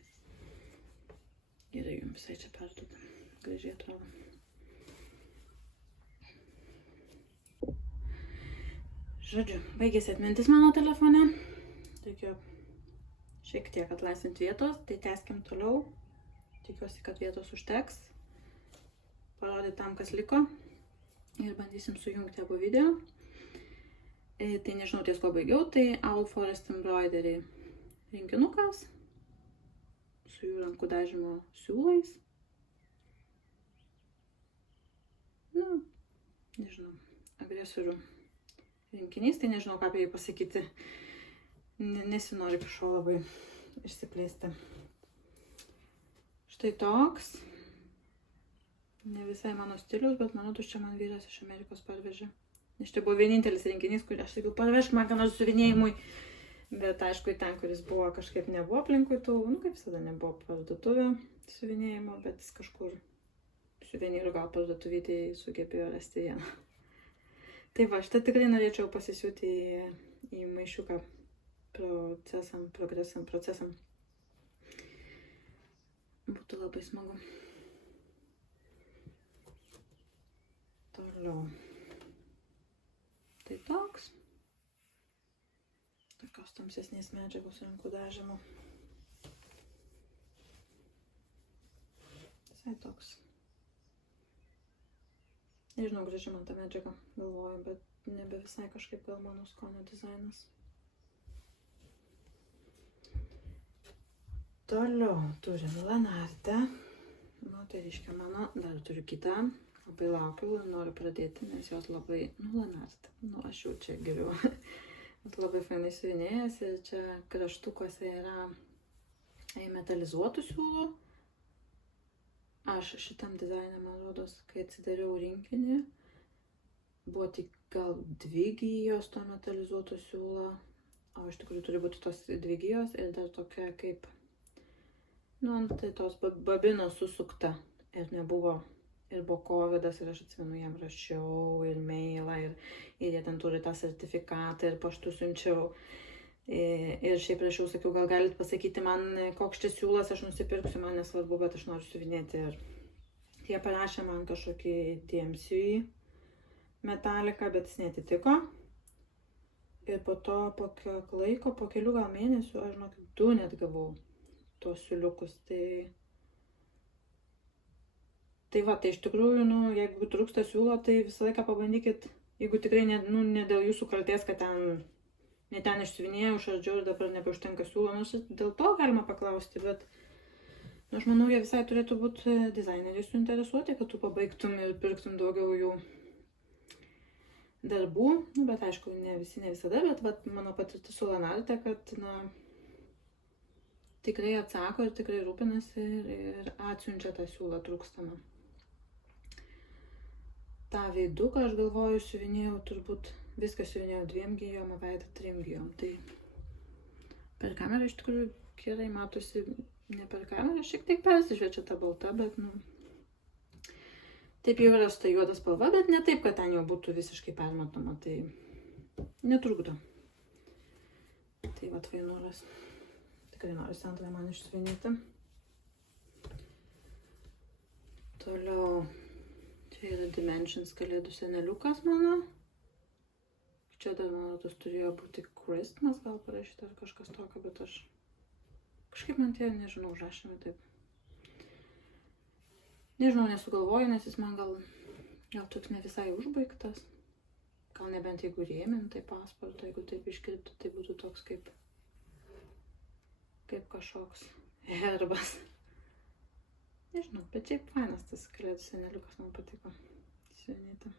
Gerai, jums visai čia perduoda. Gražiai atrodo. Žodžiu, baigėsi atmintis mano telefone. Reikėjo šiek tiek atlaisvinti vietos, tai tęskim toliau. Tikiuosi, kad vietos užteks. Parodyti tam, kas liko. Ir bandysim sujungti abu video. Tai nežinau, ties ko baigiau. Tai Owl Forest Embroidery rinkinukas su jų rankų dažymo siūlais. Nu, nežinau, agresorių rinkinys, tai nežinau, ką apie jį pasakyti. Nesinori kažko labai išsiplėsti. Štai toks. Ne visai mano stilius, bet mano tuščia man vyras iš Amerikos parvežė. Nes tai buvo vienintelis rinkinys, kurį aš sakiau, parvežk man ką nors siuvinėjimui. Bet aišku, ten, kuris buvo, kažkaip nebuvo aplinkui tų, nu kaip visada nebuvo parduotuvė siuvinėjimo, bet jis kažkur suvenyrų gal parduotuvį tai sugebėjo rasti vieną. Tai va, šitą tikrai norėčiau pasisiūti į maišiuką procesam. Būtų labai smagu. Toliau. Tai toks. Tokios tamsesnės medžiagos rankų dažymo. Visai toks. Nežinau, graži man ta medžiaga, galvoju, bet nebe visai kažkaip gal mano skonio dizainas. Toliau turim lanartę. Nu, tai reiškia mano, dar turiu kitą. Labai laukiu ir noriu pradėti, nes jos labai, lanartė. Aš jau čia geriau. Labai fainai siuvinėjęs ir čia kraštukuose yra metalizuotų siūlų. Aš šitam dizaine, man rodos, kai atsidariau rinkinį, buvo tik gal 2 gijos to metalizuoto siūlo, o iš tikrųjų turi būti tos 2 gijos ir dar tokia kaip, tai tos babinos susukta ir nebuvo, ir buvo kovidas ir aš atsimenu, jam rašiau ir mailą ir jie ten turi tą sertifikatą ir paštu siunčiau. Ir šiaip prašiau, sakiau, gal galit pasakyti man, koks čia siūlas aš nusipirksiu, man nesvarbu, bet aš noriu siuvinėti. Ir jie parašė man kažkokį DMC metaliką, bet jis netitiko. Ir po to, po kiek laiko, po kelių gal mėnesių, aš žinok, 2 net gavau tuos siūliukus. Tai va, tai iš tikrųjų, jeigu trūksta siūlo, tai visą laiką pabandykit, jeigu tikrai ne dėl jūsų kaltės, kad ten išsiuvinėjau, išardžiau ir dabar nebeužtenka siūlo, dėl to galima paklausti, bet aš manau, jie visai turėtų būti dizaineriai suinteresuoti, kad tu pabaigtum ir pirktum daugiau jų darbų, bet aišku, ne visada, bet mano patirtis su lanarte, kad tikrai atsako ir tikrai rūpinasi ir atsiunčia tą siūlą trūkstamą. Ta veiduką, aš galvoju, siuvinėjau turbūt viską siuvinėjau 2 gijom, o veidą 3 gijom. Tai per kamerą iš tikrųjų gerai matosi, ne per kamerą, šiek tiek persišviečia ta balta, bet taip jau yra su ta juoda spalva, bet ne taip, kad ten jau būtų visiškai permatoma, tai netrukdo. Tai va, fainuolis. Tikrai noriu antrąją man išsiuvinėti. Toliau, čia yra Dimensions kalėdų seneliukas mano. Čia dar, man rodos, turėjo būti Christmas gal parašyta ar kažkas tokio, bet aš kažkaip man tie, nežinau, užrašėme taip. Nežinau, nesugalvoju, nes jis man gal toks ne visai užbaigtas. Gal nebent jeigu rėmintai pasportą, jeigu taip iškirptų, tai būtų toks kaip kažkoks herbas. Nežinau, bet šiaip fainas tas kalėdų seneliukas, man patiko siuvinėti.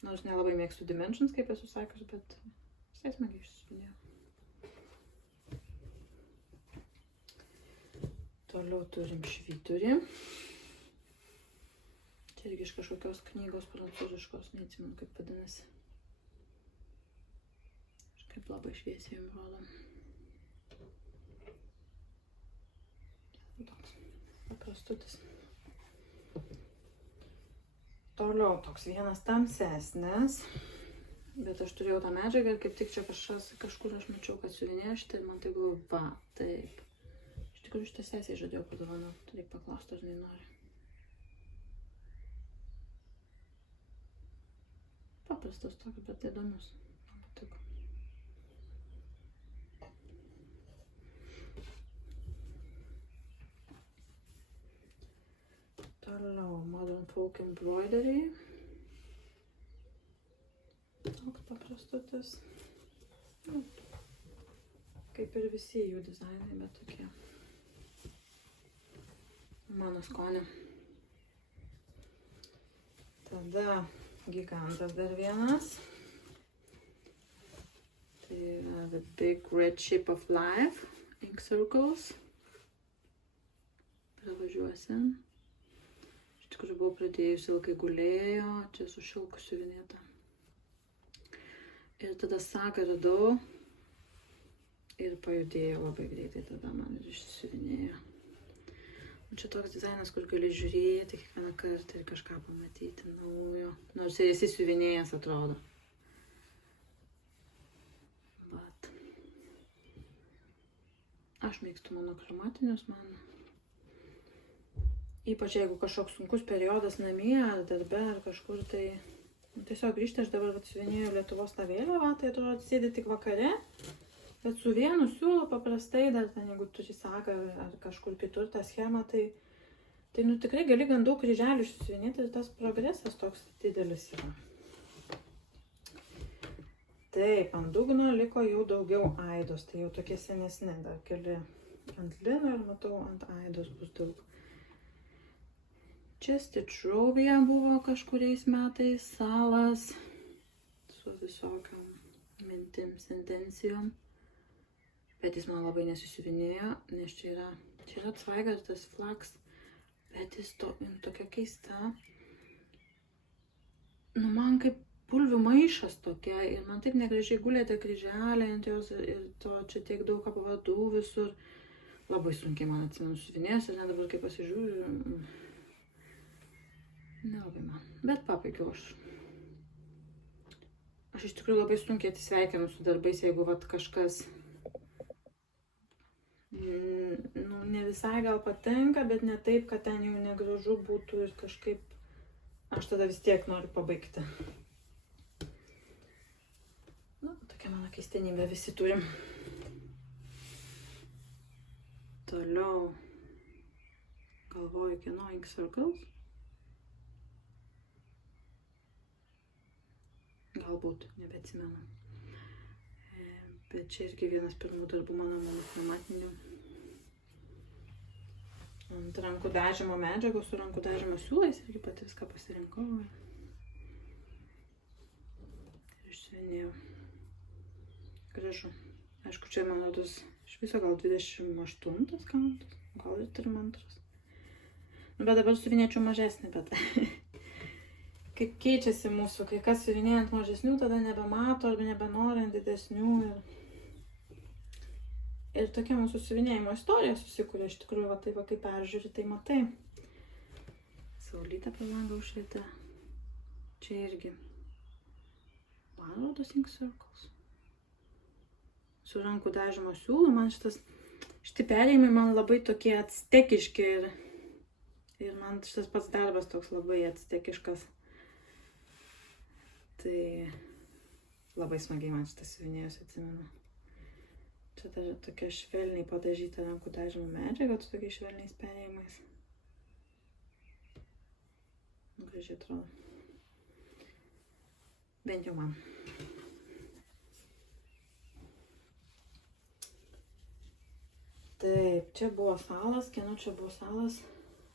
Nors nelabai mėgstu Dimensions, kaip esu sakius, bet visai smagiai išsiuvinėjau. Toliau turim švyturį. Čia irgi iš kažkokios knygos prancūziškos, neatsimenu kaip vadinasi. Kažkaip labai šviesiai jums rodo. Toks paprastutis. Toliau toks vienas tamsesnis. Bet aš turėjau tą medžiagą ir kaip tik čia kažkur aš mačiau, kad siuvinėjo šitą ir man tai buvo, va, taip. Iš tikrųjų šitą sesiai žadėjau padovanoti, reikia paklausti, ar jinai nori. Paprastas toks, bet įdomus. Man patiko. Toliau Modern Folk Embroidery. Toks paprastutis. Kaip ir visi jų dizainai, bet tokie. Mano skonio. Tada gigantas dar vienas. Tai yra The Big Red Ship of Life, Ink Circles. Pravažiuosim. Iš tikrųjų buvau pradėjusi, ilgai gulėjo, čia su šilku siuvinėta. Ir tada sagą radau ir pajudėjo labai greitai, tada man ir išsiuvinėjo. Čia toks dizainas, kur gali žiūrėti kiekvieną kartą ir kažką pamatyti naujo. Nors ir esi siuvinėjas atrodo. Vat. Aš mėgstu monokromatinius, man. Ypač jeigu kažkoks sunkus periodas namie, ar darbe, ar kažkur, tai tiesiog grįžti, aš dabar siuvinėjau Lietuvos tą vėliavą, tai atrodo sėdi tik vakare, bet su vienu siūlu paprastai, dar ten jeigu turi sagą ar kažkur kitur tą schemą, tai nu tikrai gali gan daug kryželių išsiuvinėti ir tas progresas toks didelis yra. Taip, ant dugno liko jau daugiau aidos, tai jau tokie senesni, dar keli ant lino ir matau ant aidos bus daug. Čia Stitchrovia buvo kažkuriais metais, salas su visokiam mintim, sentencijom. Bet jis man labai nesisiuvinėjo, nes čia yra Zweigartas flaks, bet jis tokia keista. Nu, man kaip pulvių maišas tokia ir man taip negražiai gulė tie kryželiai ant jos ir to čia tiek daug apvadų visur. Labai sunkiai man atsimenu siuvinėjęs ir net dabar kaip pasižiūriu. Nelabai man, bet pabaigiau aš. Aš iš tikrųjų labai sunkiai atsisveikinu su darbais, jeigu vat kažkas ne visai gal patinka, bet ne taip, kad ten jau negražu būtų ir kažkaip aš tada vis tiek noriu pabaigti. Nu, tokia mano keistenybė, visi turim. Toliau galvoju, kieno Ink Circles. Galbūt, nebeatsimenu. Bet čia irgi vienas pirmų darbų mano monochromatinių. Ant rankų dažymo medžiagos su rankų dažymo siūlais irgi pati viską pasirinkau. Ir išsiuvinėjau. Gražu. Aišku, čia man rodos iš viso gal 28 kauntas, gal ir 32. Bet dabar siuvinėčiau mažesnį, bet kaip keičiasi mūsų, kai kas siuvinėjant mažesnių, tada nebemato arba nebenori ant didesnių. Ir tokia mūsų siuvinėjimo istorija susikūrė, iš tikrųjų, va taip, va, kaip peržiūri, tai matai. Saulytė per langą užšvietė. Čia irgi. Man rodos Ink Circles. Su rankų dažymo siūlu, man šitie perėjimai man labai tokie actekiški ir man šitas pats darbas toks labai actekiškas. Tai labai smagiai man šitas siuvinėjus atsimenu. Čia dar tokia švelniai padažyta rankų dažymo medžiaga, su tokiais švelniais perėjimais. Gražiai atrodo. Bent jau man. Taip, čia buvo salas, kieno čia buvo salas.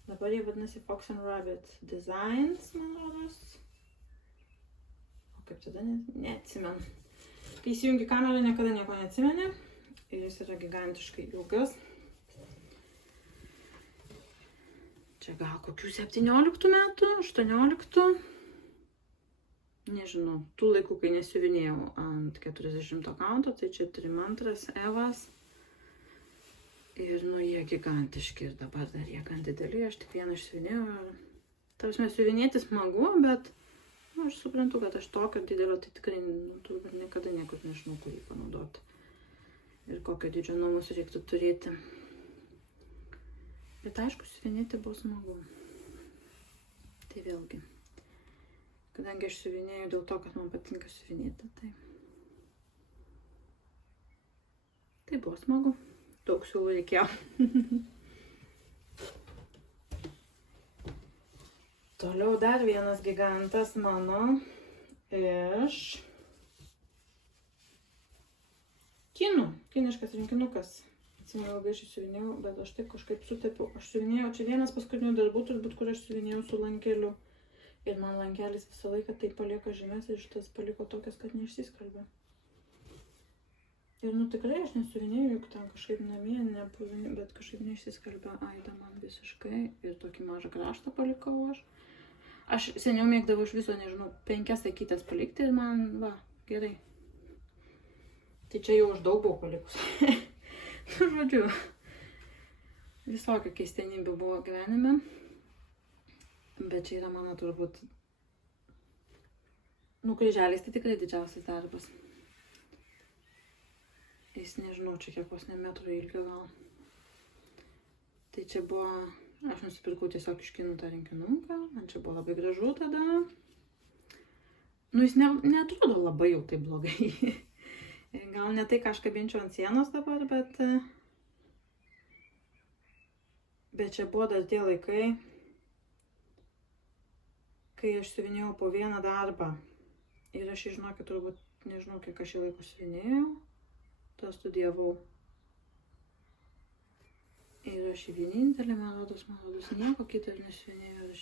Dabar jie vadinasi Fox and Rabbit Designs, man rodos. Kaip tada, neatsimenu. Kai įsijungi kamerą, niekada nieko neatsimeni. Ir jis yra gigantiškai ilgas. Čia gal kokių 17 metų, 18. Nežinau, tų laikų, kai nesiuvinėjau ant 40 kaunto, tai čia 32 Evas. Ir nu jie gigantiški ir dabar dar jie gan dideli, aš tik vieną išsiuvinėjau. Tarsi siuvinėti smagu, bet Nu, aš suprantu, kad aš tokio didelio tai tikrai turbūt niekada niekur nežinau, kurį panaudoti. Ir kokio dydžio namus reiktų turėti. Bet aišku, siuvinėti buvo smagu. Tai vėlgi. Kadangi aš siuvinėju dėl to, kad man patinka siuvinėti, tai buvo smagu. Daug siūlų reikėjo. Toliau dar vienas gigantas mano iš kinų. Kiniškas rinkinukas. Atsimenu, ilgai aš siuvinėjau, bet aš taip kažkaip sutepiau. Aš siuvinėjau, čia vienas paskutinių darbų turbūt, kur aš siuvinėjau su lankeliu. Ir man lankelis visą laiką taip palieka žymės ir šitas paliko tokias, kad neišsiskalbė. Ir tikrai aš nesiuvinėjau, juk ten kažkaip namie, bet kažkaip neišsiskalbė Aida man visiškai. Ir tokį mažą kraštą palikau aš. Aš seniau mėgdavau iš viso, nežinau, 5 sakytės palikti ir man, va, gerai. Tai čia jau aš daug buvau palikus. Žodžiu, visokio keistenybių buvo gyvenime. Bet čia yra mano turbūt, kryželis tai tikrai didžiausias darbas. Jis nežinau, čia kiek vos ne metrų ilgio gal. Tai čia buvo, aš nusipirkau tiesiog iš kinų tą rinkinuką, man čia buvo labai gražu tada. Jis neatrodo labai jau taip blogai. Gal ne tai, ką aš kabinčiau ant sienos dabar, bet čia buvo dar tie laikai, kai aš siuvinėjau po vieną darbą. Ir aš, žinokit, turbūt, nežinau, kiek aš jį laikų siuvinėjau. To studijavau. Ir aš vienintelį, man rodos, nieko kito ir nesiuvinėjau. Aš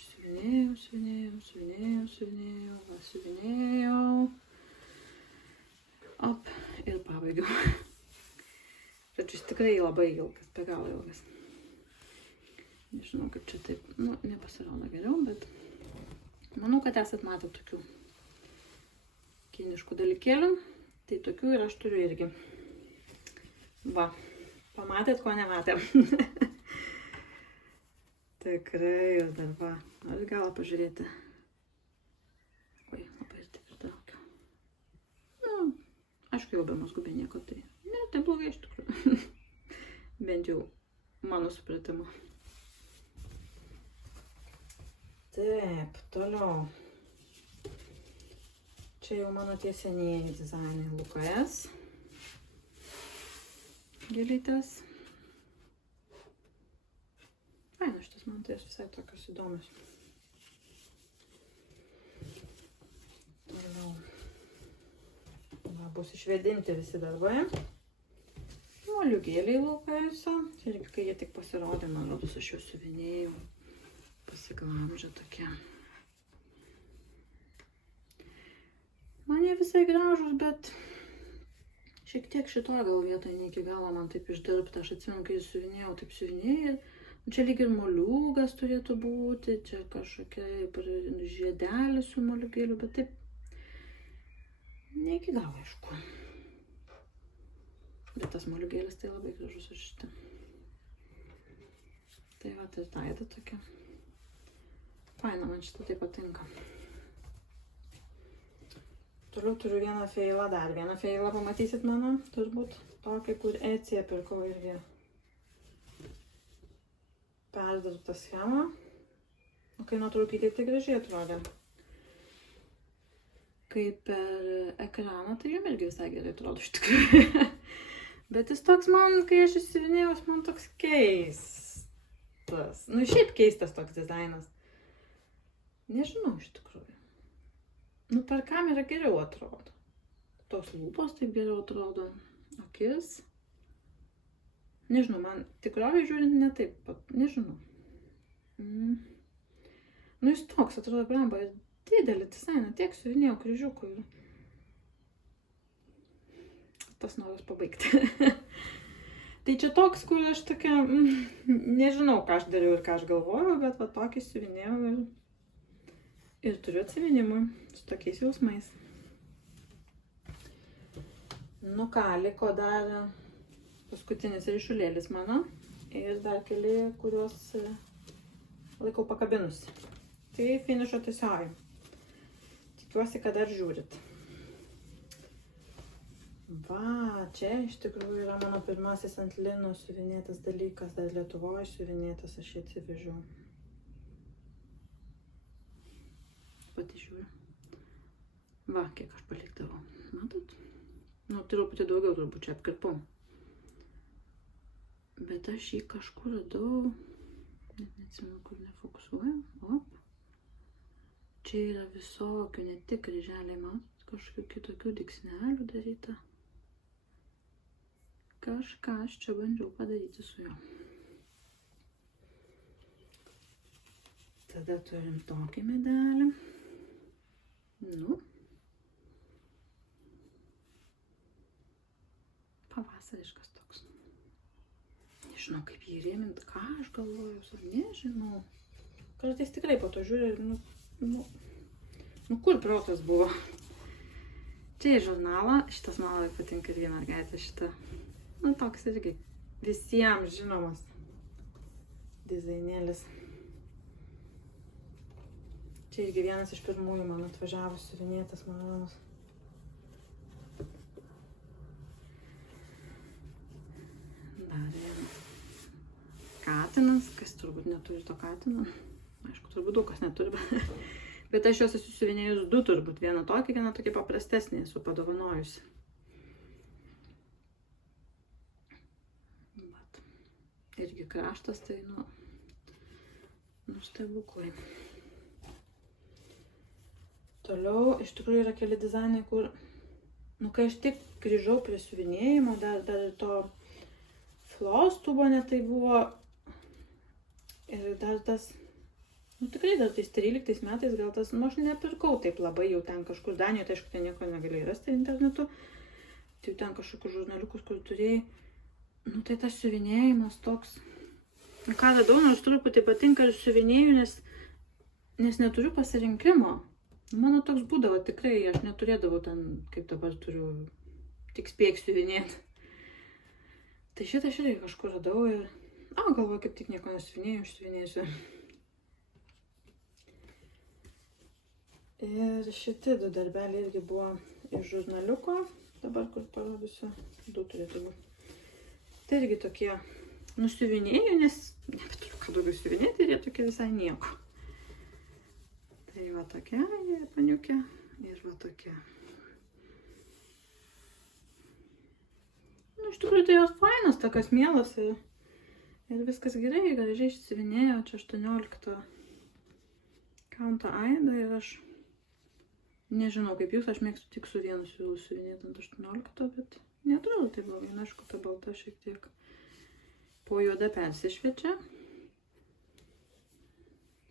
siuvinėjau. Op, ir pabaigiau. Žodžiu, jis tikrai labai ilgas, be galo ilgas. Nežinau, kaip čia taip, nepasirodo geriau, bet manau, kad esat matę tokių kiniškų dalykėlių. Tai tokių ir aš turiu irgi. Va, pamatėt, ko nematėm. Tikrai ir dar va, aš gal pažiūrėti. Oi, labai ir taip ištraukiau. Aišku, jau be mazgų be nieko, tai ne, tai blogai iš tikrųjų. Bent jau mano supratimu. Taip, toliau. Čia jau mano tie senieji dizainai LKS. Gėlytės. Faina, šitas man tai visai tokios įdomios. Toliau. Bus išvedinti visi darbai. Moliūgėliai LKS. Irgi, kai jie tik pasirodė, man rodos, aš jau siuvinėjau. Pasiglamžę tokie. Man jie visai gražus, bet šiek tiek šito gal vietoje ne iki galo man taip išdirbta. Aš atsimenu, kai siuvinėjau, taip siuvinėjau. Čia lyg ir moliūgas turėtų būti, čia kažkokia žiedelis su moliūgėliu, bet taip ne iki galo, aišku. Bet tas moliūgėlis tai labai gražus iš šitą. Tai va, tai taida tokia. Faina, man šitą tai patinka. Toliau turiu vieną feilą, dar vieną feilą pamatysit mano, turbūt tokį, kur Etsy pirkau irgi perdirbtą schemą. O kai nuotraukyti, tai gražiai atrodė. Kai per ekraną, tai jums irgi visai gerai atrodo iš tikrųjų. Bet jis toks man, kai aš įsivinėjau, man toks keistas. Šiaip keistas toks dizainas. Nežinau iš tikrųjų. Per kamerą geriau atrodo. Tos lūpos taip geriau atrodo. Akis. Nežinau, man tikrovai žiūrint ne taip pat. Nežinau. Jis toks atrodo, blemba, didelį dizainą. Tiek siuvinėjau kryžiukų. Tas noras pabaigti. Tai čia toks, kur aš tokia, nežinau, ką aš dariau ir ką aš galvojau, bet va tokį siuvinėjau ir turiu atsiminimų su tokiais jausmais. Ką, liko dar paskutinis ryšulėlis mano ir dar keli, kuriuos laikau pakabinusi. Tai finišo tiesiog. Tikiuosi, kad dar žiūrit. Va, čia iš tikrųjų yra mano pirmasis ant lino siuvinėtas dalykas, dar Lietuvoje siuvinėtas, aš jį atsivežiau. Pati žiūriu. Va, kiek aš palikdavau. Matot? Nu, truputį daugiau turbūt čia apkirpau. Bet aš jį kažkur radau, net neatsimenu, kur nefokusuoju. Op. Čia yra visokių, ne tik kryželiai, matot, kažkokių kitokių dygsnelių daryta. Kažką aš čia bandžiau padaryti su juo. Tada turim tokį medelį. Nu. Pavasariškas toks. Nežinau, kaip jį rėmint, ką aš galvoju, nežinau. Kartais tikrai po to žiūrė, nu kur protas buvo. Čia į žurnalą, šitas man labai patinka irgi mergaitė šitą. Nu, toks irgi visiems žinomas dizainėlis. Čia irgi vienas iš pirmųjų man atvažiavus siuvinėtas malonas. Dar vienas katinas, kas turbūt neturi to katino. Aišku, turbūt daug kas neturi, bet aš jos esu siuvinėjus du turbūt. Vieną tokį paprastesnį esu padovanojusi. Irgi kraštas, tai stebuklai. Toliau, iš tikrųjų yra keli dizainai, kur, kai aš tik grįžau prie siuvinėjimo, dar to flos tubo netai buvo. Ir dar tas, tikrai dar tais 13 metais gal tas, aš nepirkau taip labai jau ten kažkur Danijoje, tai aišku, ten nieko negalėjai rasti internetu. Tai jau ten kažkokius žurnaliukus, kur turėjai. Tai tas siuvinėjimas toks. Ką radau, nors truputį patinka ir siuvinėju, nes neturiu pasirinkimo. Mano toks būdavo tikrai, aš neturėdavau ten, kaip dabar turiu, tik spėk siuvinėti. Tai šitą aš irgi kažkur radau ir, galvoju, kaip tik nieko nesiuvinėjau, aš siuvinėsiu. Ir šitie du darbeliai irgi buvo iš žurnaliuko, dabar kur parodysiu, du turėtų būti. Tai irgi tokie nusiuvinėjų, nes nebeturiu ką daugiau siuvinėti ir jie tokie visai nieko. Tai va tokia, jie paniukia ir va tokia. Iš tikrųjų tai jos fainos, tokios mielos ir viskas gerai, gražiai išsiuvinėjo, čia 18 kaunto aidą ir aš nežinau kaip jūs, aš mėgstu tik su vienu siūlu siuvinėti ant 18, bet neatrodo tai blogai, aišku, ta balta šiek tiek po juoda persišviečia.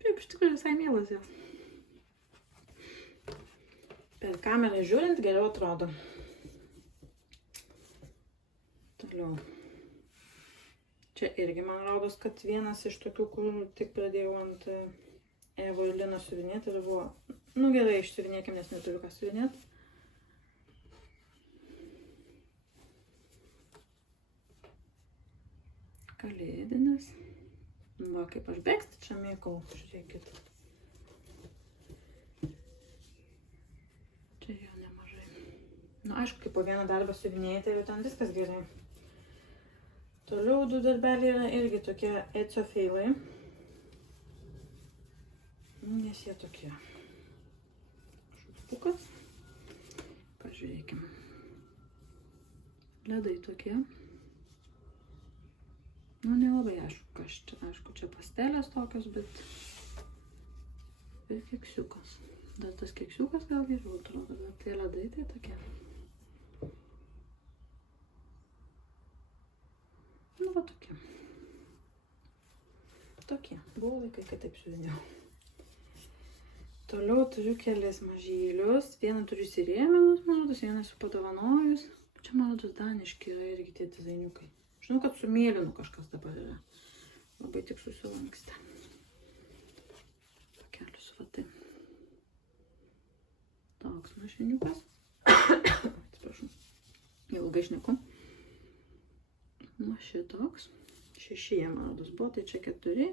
Taip, iš tikrųjų visai mielas jos. Per kamerą žiūrint geriau atrodo. Toliau. Čia irgi man rodos, kad vienas iš tokių, kur tik pradėjau ant Evo ir Lino siuvinėti ir buvo, gerai, išsiuvinėkim, nes neturiu ką siuvinėti. Kalėdinis. Va, kaip aš bėgsti čia mėgau, žiūrėkit. Čia jo nemažai. Aišku, kaip po vieną darbą siuvinėjai, tai jau ten viskas gerai. Toliau du darbeliai yra irgi tokie Etsio feilai. Nes jie tokie. Šutpukas. Pažiūrėkim. Ledai tokie. Nelabai aišku, kas čia, aišku, čia pastelės tokios, bet ir keksiukas. Dar tas keksiukas gal geriau atrodo, bet tai ledai tai tokie. Va tokie. Tokie. Buvo laikai, kai taip siuvinėjau. Toliau turiu kelis mažylius. Vieną turiu įsirėminus, man rodos, vieną esu padovanojus. Čia, man rodos, daniški yra irgi tie dizainiukai. Žinau, kad su mėlynu kažkas dabar yra. Labai tik susilankstė. Pakelius va tai. Toks mašiniukas. Atsiprašau. Ilgai šneku. Šitoks. 6 jie, man rodos, buvo, tai čia 4.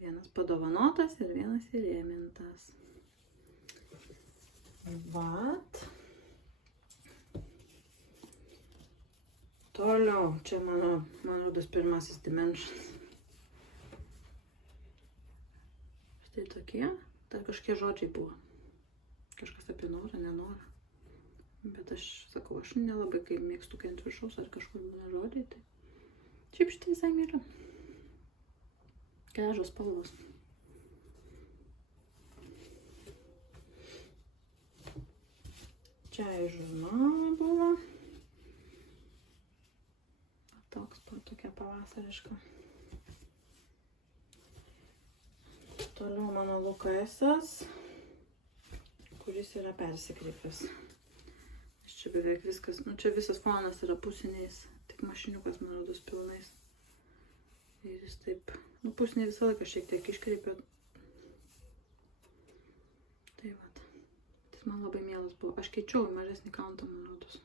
Vienas padovanotas ir vienas įrėmintas. Vat. Toliau, čia man rodos pirmasis dimensions. Štai tokie, dar kažkokie žodžiai buvo. Kažkas apie norą, nenorą. Bet aš sakau, aš nelabai kaip mėgstu, kai ant viršaus ar kažkur būna žodžiai. Tai šiaip šitą visai myliu. Gražios spalvos. Čia iš žurnalo buvo. Tokia pavasariška. Toliau mano Lukasas, kuris yra persikreipęs. Čia beveik viskas, nu čia visas fonas yra pusiniais, tik mašiniukas man rodos pilnais. Ir jis taip, nu pusiniai visą laiką šiek tiek iškreipia. Tai vat, tas man labai mielas buvo. Aš keičiau į mažesnį kauntą, man rodos.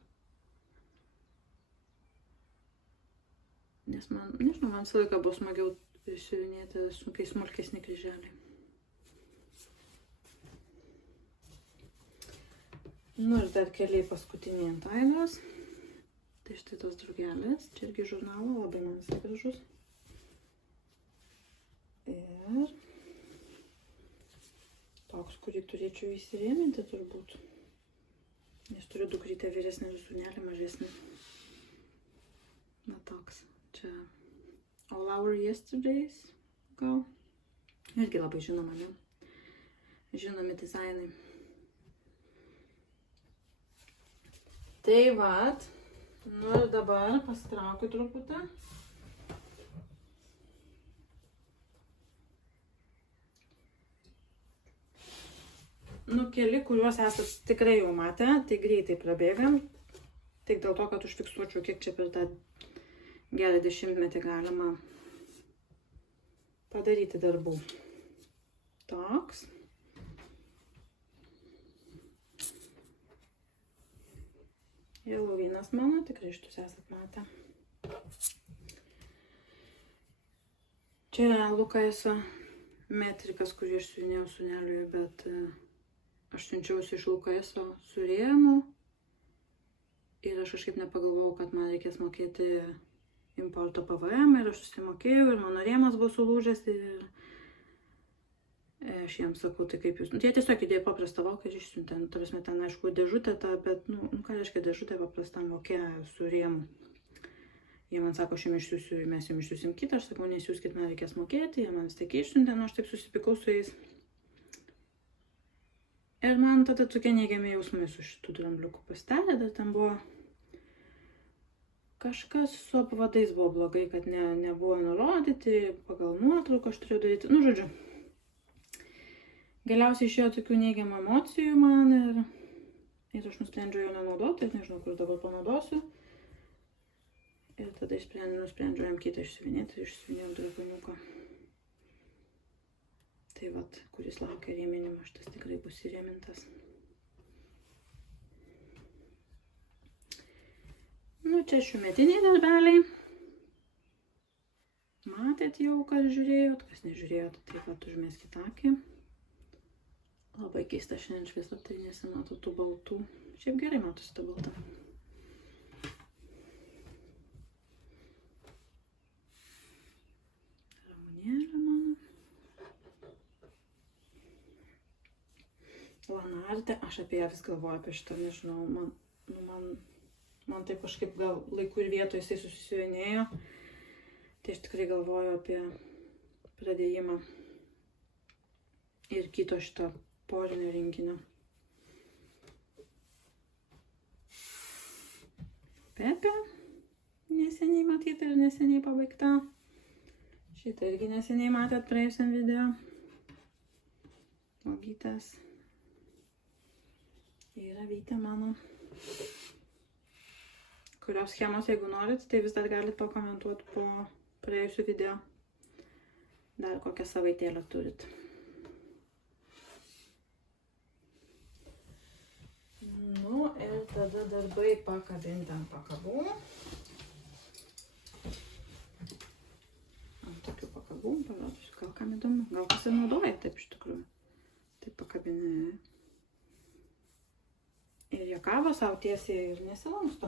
Nes man, nežinau, man visą laiką buvo smagiau siuvinėti sunkiai smulkesni kryželiai. Nu ir dar keliai paskutiniai ant Ainos. Tai štai tos drugelės. Čia irgi žurnalo, labai man visai gražus. Ir toks, kurį turėčiau įsirėminti turbūt. Nes turiu dukrytę vyresnį ir sūnelį mažesnį. Na toks. Čia All Our Yesterdays, gal. Irgi labai žinoma, ne? Žinomi dizainai. Tai vat, nu ir dabar pasitraukiu truputį. Nu, keli, kuriuos esat tikrai jau matę, tai greitai prabėgam. Tik dėl to, kad užfiksuočiau, kiek čia per tą gerą 10-metį galima padaryti darbų. Toks. Helovynas mano, tikrai šitus esat matę. Čia yra Lukaso metrikas, kurį aš siuvinėjau sūneliui, bet aš siunčiausi iš Lukaso su rėmu. Ir aš kažkaip nepagalvojau, kad man reikės mokėti importo PVM ir aš susimokėjau ir mano rėmas buvo sulūžęs ir aš jiems sakau, tai kaip jūs... Jie tiesiog įdėjo paprastą voką ir išsiuntė. Ta prasme, ten aišku dėžutė ta, bet, nu ką reiškia dėžutė paprastam vokė su rėmu. Jie man sako, aš jums išsiųsiu, mes jums išsiųsim kitą, aš sakau, nesiųskit, man reikės mokėti, jie man vis tiek išsiuntė, nu aš taip susipykau su jais. Ir man tada tokie neigiami jausmai su šitų drambliukų pasidarė, dar ten buvo... Kažkas su apvadais buvo blogai, kad nebuvo nurodyti, pagal nuotrauką aš turėjau daryti, nu žodžiu. Galiausiai išėjo tokių neigiamų emocijų man ir aš nusprendžiau jo nenaudoti, ir nežinau, kur dabar panaudosiu. Ir tada nusprendžiau jam kitą išsiuvinėti ir išsiuvinėjau drakoniuką. Tai vat, kuris laukia rėminimo, šitas tikrai bus įrėmintas. Nu, čia šiųmetiniai darbeliai. Matėt jau, kas žiūrėjot, kas nežiūrėjot, tai vat užmeskit akį. Labai keista šiandien šviesa, tai nesimato tų baltų. Šiaip gerai matosi ta balta. Ramunėlė mano. Lanartė, aš apie ją vis galvoju, apie šitą, nežinau, man taip kažkaip gal laiku ir vietoje jisai susisiuvinėjo. Tai aš tikrai galvoju apie pradėjimą ir kito šito porinio rinkinio. Pepė, neseniai matyta ir neseniai pabaigta. Šitą irgi neseniai matėt praėjusiam video. Uogytės. Yra Vytė mano. Kurios schemos, jeigu norit, tai vis dar galit pakomentuoti po praėjusių video. Dar kokią savaitėlę turit. Nu ir tada darbai pakabinti ant pakabų. Ant tokių pakabų, parodysiu, gal kam įdomu. Gal kas ir naudoja taip iš tikrųjų. Taip pakabinė. Ir jie kabo savo tiesiai ir nesilanksto.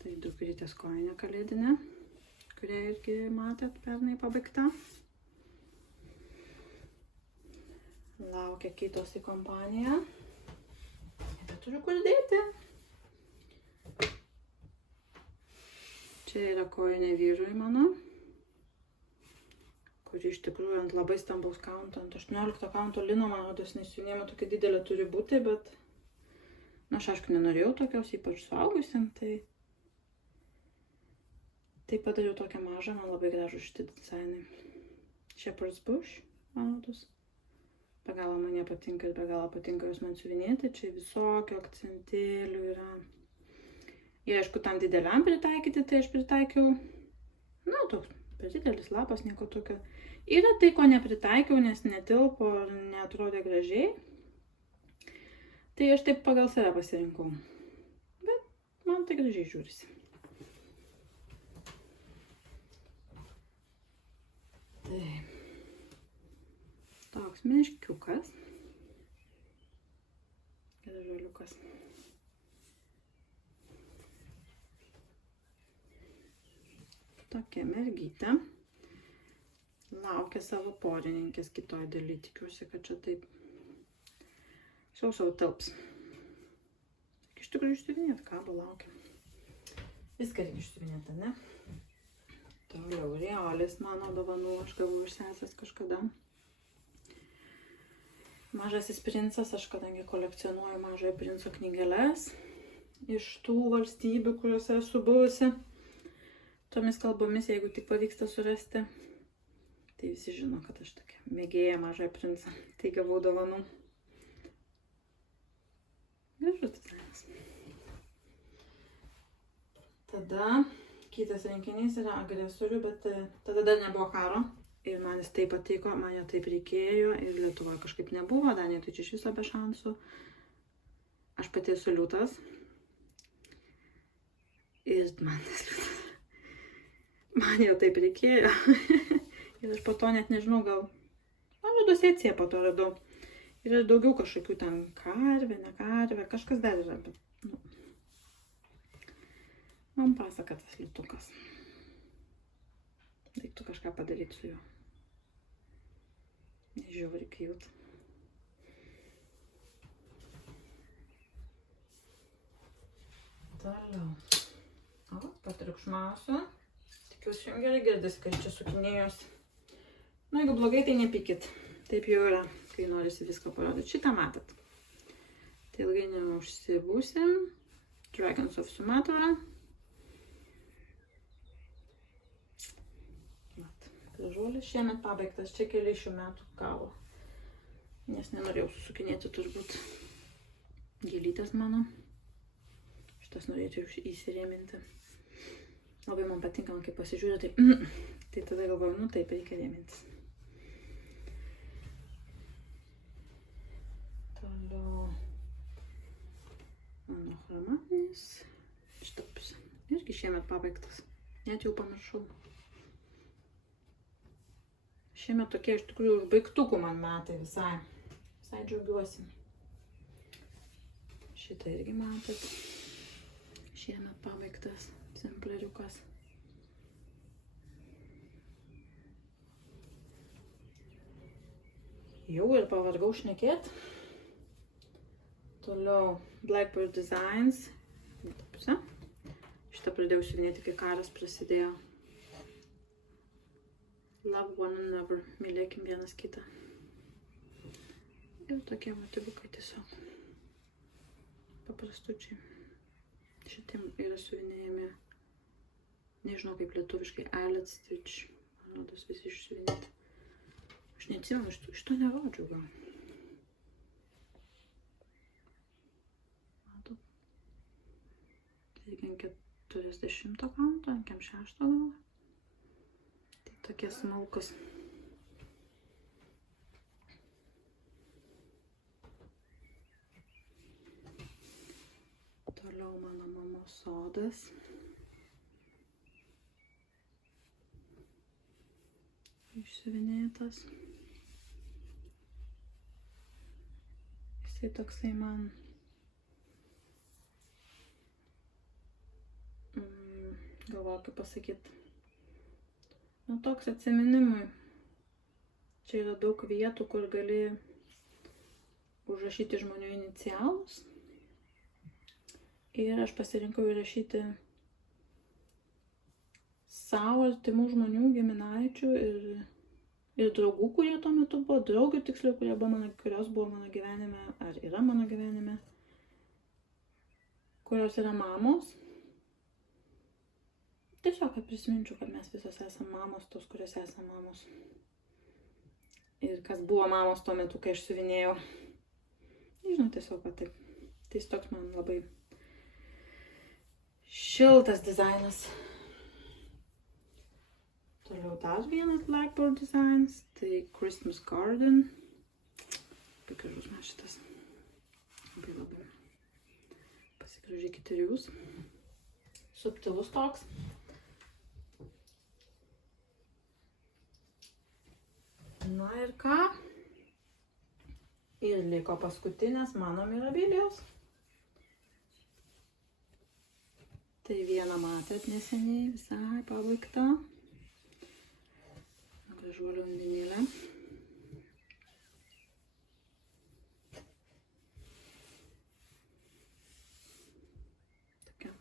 Tai dukrytės kojinė kalėdinė, kurią irgi matėt pernai pabaigta. Laukia kitos į kompaniją. Nebeturiu kur dėti. Čia yra kojinė vyrui mano, kuri iš tikrųjų ant labai stambaus kaunto, ant 18 kaunto lino, man rodos, nesiūnėjimo tokia didelė turi būti, bet, na, aš aišku nenorėjau tokios, ypač suaugusiam, tai padariau tokią mažą, man labai gražu šitie dizainai. Shepherd's Bush, man rodos. Be galo man jie patinka ir be galo patinka jos man siuvinėti, čia visokio akcentėlių yra. Ir aišku, tam dideliam pritaikyti, tai aš pritaikiau, na, toks per didelis lapas, nieko tokio. Yra tai, ko nepritaikiau, nes netilpo ir neatrodė gražiai. Tai aš taip pagal save pasirinkau. Bet man tai gražiai žiūrisi. Tai toks meškiukas. Gražuoliukas. Tokia mergytė. Laukia savo porininkės kitoj daly. Tikiuosi, kad čia taip sau tilps. Iš tikrųjų išsiuvinėt, kabo laukia. Viską reikia išsiuvinėti, ne? Toliau Riolis mano dovanų, aš gavau iš sesės kažkada. Mažasis princas, aš kadangi kolekcionuoju Mažojo princo knygeles iš tų valstybių, kuriuose esu buvusi. Tomis kalbomis, jeigu tik pavyksta surasti, tai visi žino, kad aš tokia mėgėja Mažojo princą. Tai gavau dovanų. Gražus dizainas. Tada kitas rinkinys yra Agresorių, bet tada dar nebuvo karo. Ir man jis taip patiko, man jo taip reikėjo ir Lietuvoje kažkaip nebuvo, Danijoje tai čia iš viso be šansų. Aš pati esu liūtas. Ir man tas liūtas. Man jau taip reikėjo. Ir aš po to net nežinau, gal... Man rodos etsėje po to radau. Yra daugiau kažkokių ten karvė, ne karvė, kažkas dar yra, bet... Nu. Man pasaka tas liūtukas. Reiktų kažką padaryti su juo. Nežiūri cute. Toliau. O, patriukšmausiu. Tikiuosi, jums gerai girdisi, kad čia sukinėjosi. Na, jeigu blogai, tai nepykit. Taip jau yra, kai norisi viską parodyti. Šitą matot. Tai ilgai neužsibūsim. Dragons of Sumatra. Gražuolis šiemet pabaigtas. Čia keli šių metų kavo. Nes nenorėjau susukinėti turbūt gėlytės mano. Šitas norėčiau įsirėminti. Labai man patinka, kai pasižiūriu, tai tada galvoju, nu taip, reikia rėmintis. Toliau mano chromatinis. Šitą pusę. Irgi šiemet pabaigtas. Net jau pamiršau. Šiemet tokie iš tikrųjų užbaigtukų man metai visai. Visai džiaugiuosi. Šitą irgi matot. Šiemet pabaigtas. Exemplariukas. Jau ir pavargau šnekėt. Toliau Blackbird Designs. Šitą pradėjau siuvinėti, kai karas prasidėjo. Love one another. Mylėkim vienas kitą. Ir tokie motyvukai tiesiog. Paprastučiai. Šitiem yra siuvinėjami. Nežinau kaip lietuviškai, eyelet stitch. Man rodos visi išsiuvinėti. Aš neatsimenu, iš to nerodžiau gal. Matot. Irgi ant 40 kaunto, ant 6 gal. Tai tokie smulkus. Toliau mano mamos sodas. išsiuvinėtas. Jisai toksai man galvoju, kaip pasakyti, toks atsiminimui. Čia yra daug vietų, kur gali užrašyti žmonių inicialus. Ir aš pasirinkau įrašyti savo artimų žmonių, giminaičių ir draugų, kurie tuo metu buvo, draugių tiksliau, kurios buvo mano gyvenime, ar yra mano gyvenime, kurios yra mamos. Tiesiog, kad prisiminčiau, kad mes visos esame mamos, tos, kurios esame mamos. Ir kas buvo mamos tuo metu, kai aš siuvinėjau. Nežinau, tiesiog, kad taip. Tai toks man labai šiltas dizainas. Toliau dar vienas blackboard dizainas. Tai Christmas Garden. Labai gražus man šitas. Labai. Pasigražykite ir jūs. Subtilus toks. Na ir ką? Ir liko paskutinės mano mirabilijos. Tai vieną matėt neseniai, visai pabaigta. Gražuolio undinėlė. Tokia.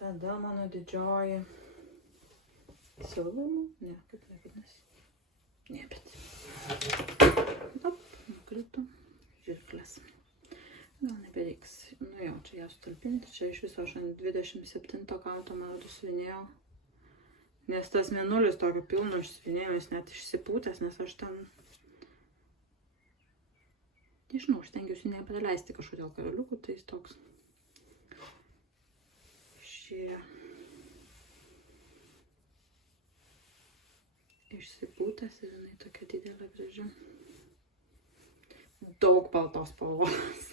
Tada mano didžioji silvamų, ne, kaip nevadinasi, ne, bet, nukrito, žirklės, gal nebereiks, jau, čia ją sutalpinti, čia iš viso aš ant 27 kanto man suvinėjau, nes tas mėnulis tokio pilno išsivinėjau, jis net išsipūtęs, nes aš ten, nežinau, aš stengiuosi nepraleisti kažkodėl karaliukų, tai jis toks. Išsipūtęs ir jinai tokia didelė graži. Daug baltos spalvos.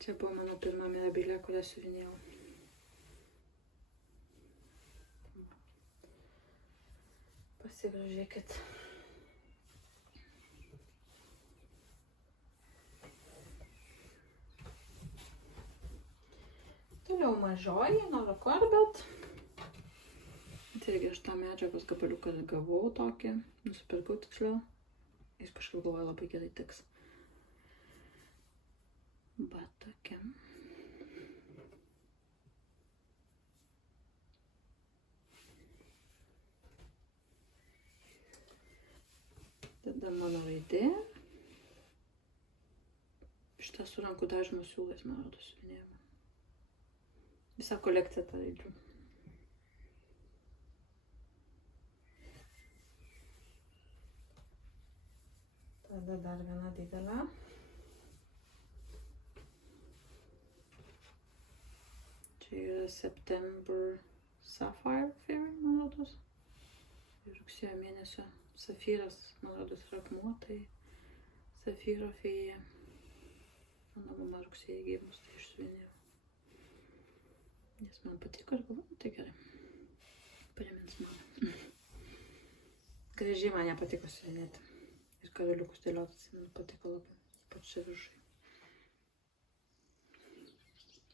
Čia buvo mano pirma mirabilia, kurią siuvinėjau. Pasigražėkit. Toliau mažoji, Nora Corbett. Tai irgi aš tą medžiagos gabaliuką gavau tokį, nusipirkau tiksliau. Jis kažkaip galvoja labai gerai tiks. Va tokia. Tada mano raidė. Šitą su rankų dažymo siūlais, man rodos, siuvinėjama. Visa kolekcija tą raidžių. Tada dar viena didelė. Čia yra September Sapphire Fairy, man rodos. Rugsėjo mėnesio safyras, man rodos, yra akmuo, tai safyro fėja. Mano mama rugsėjo gimus, tai išsiuvinėjau. Nes man patiko ir galvoju, tai gerai. Primins man. Gražiai man nepatiko siuvinėti. Ir karaliukus dėliotis, man patiko labai, ypač čia viršai.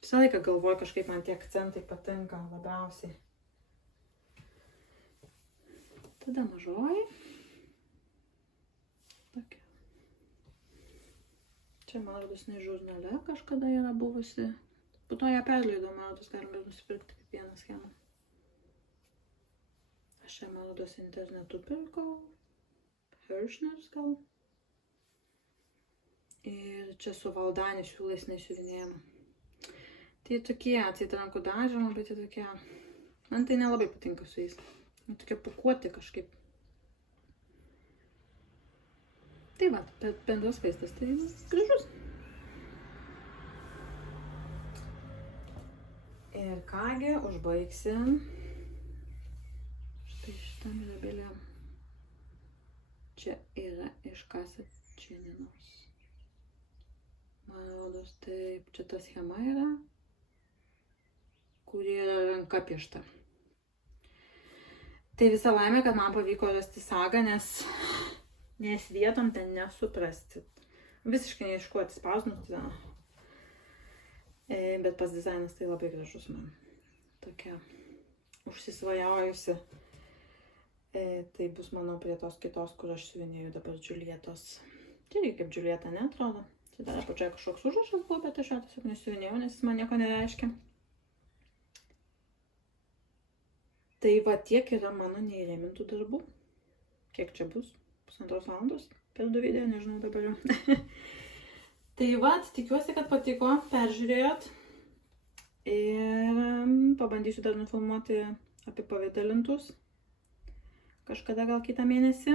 Visą laiką galvoju, kažkaip man tie akcentai patinka labiausiai. Tada mažoji. Tokia. Čia man rodos žurnale kažkada yra buvusi. Po to ją perleidau, man rodos, galime nusipirkti kaip vieną schemą. Aš čia, man rodos, internetu pirkau. Hirschners gal. Ir čia su Valdani siūlais nesiuvinėjama. Tai tokie, atseit rankų dažymo, bet tai tokie. Man tai nelabai patinka su jais. Tokie pakuoti kažkaip. Tai va, bendras vaizdas, tai gražus. Ir kągi, užbaigsim. Štai šitą mirabilią. Čia yra iš Kasačininos. Man rodos, taip, čia ta schema yra, kuri yra ranka piešta. Tai visa laimė, kad man pavyko rasti sagą, nes vietom ten nesuprasti. Visiškai neaišku atspausdinus, bet pats dizainas tai labai gražus man. Tokia užsisvajojusi. Tai bus, manau, prie tos kitos, kur aš siuvinėju dabar Džiulietos. Čia irgi kaip Džiulieta neatrodo. Čia dar apačioje kažkoks užrašas buvo, bet aš jo tiesiog nesiuvinėjau, nes jis man nieko nereiškia. Tai va tiek yra mano neįrėmintų darbų. Kiek čia bus? 1,5 valandos per 2 video, nežinau dabar jau. Tai va, tikiuosi, kad patiko, peržiūrėjot. Ir pabandysiu dar nufilmuoti apipavidalintus. Kažkada gal kitą mėnesį.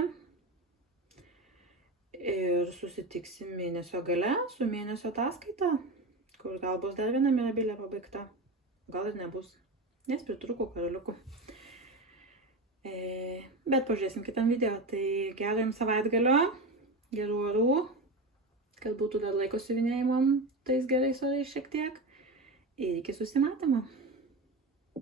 Ir susitiksim mėnesio gale su mėnesio ataskaita, kur gal bus dar viena Mirabilia pabaigta. Gal ir nebus, nes pritruko karaliukų. Bet pažiūrėsim kitam video. Tai gero jums savaitgalio, gerų orų, kad būtų dar laiko siuvinėjimam tais gerais orais šiek tiek. Ir iki susimatymo.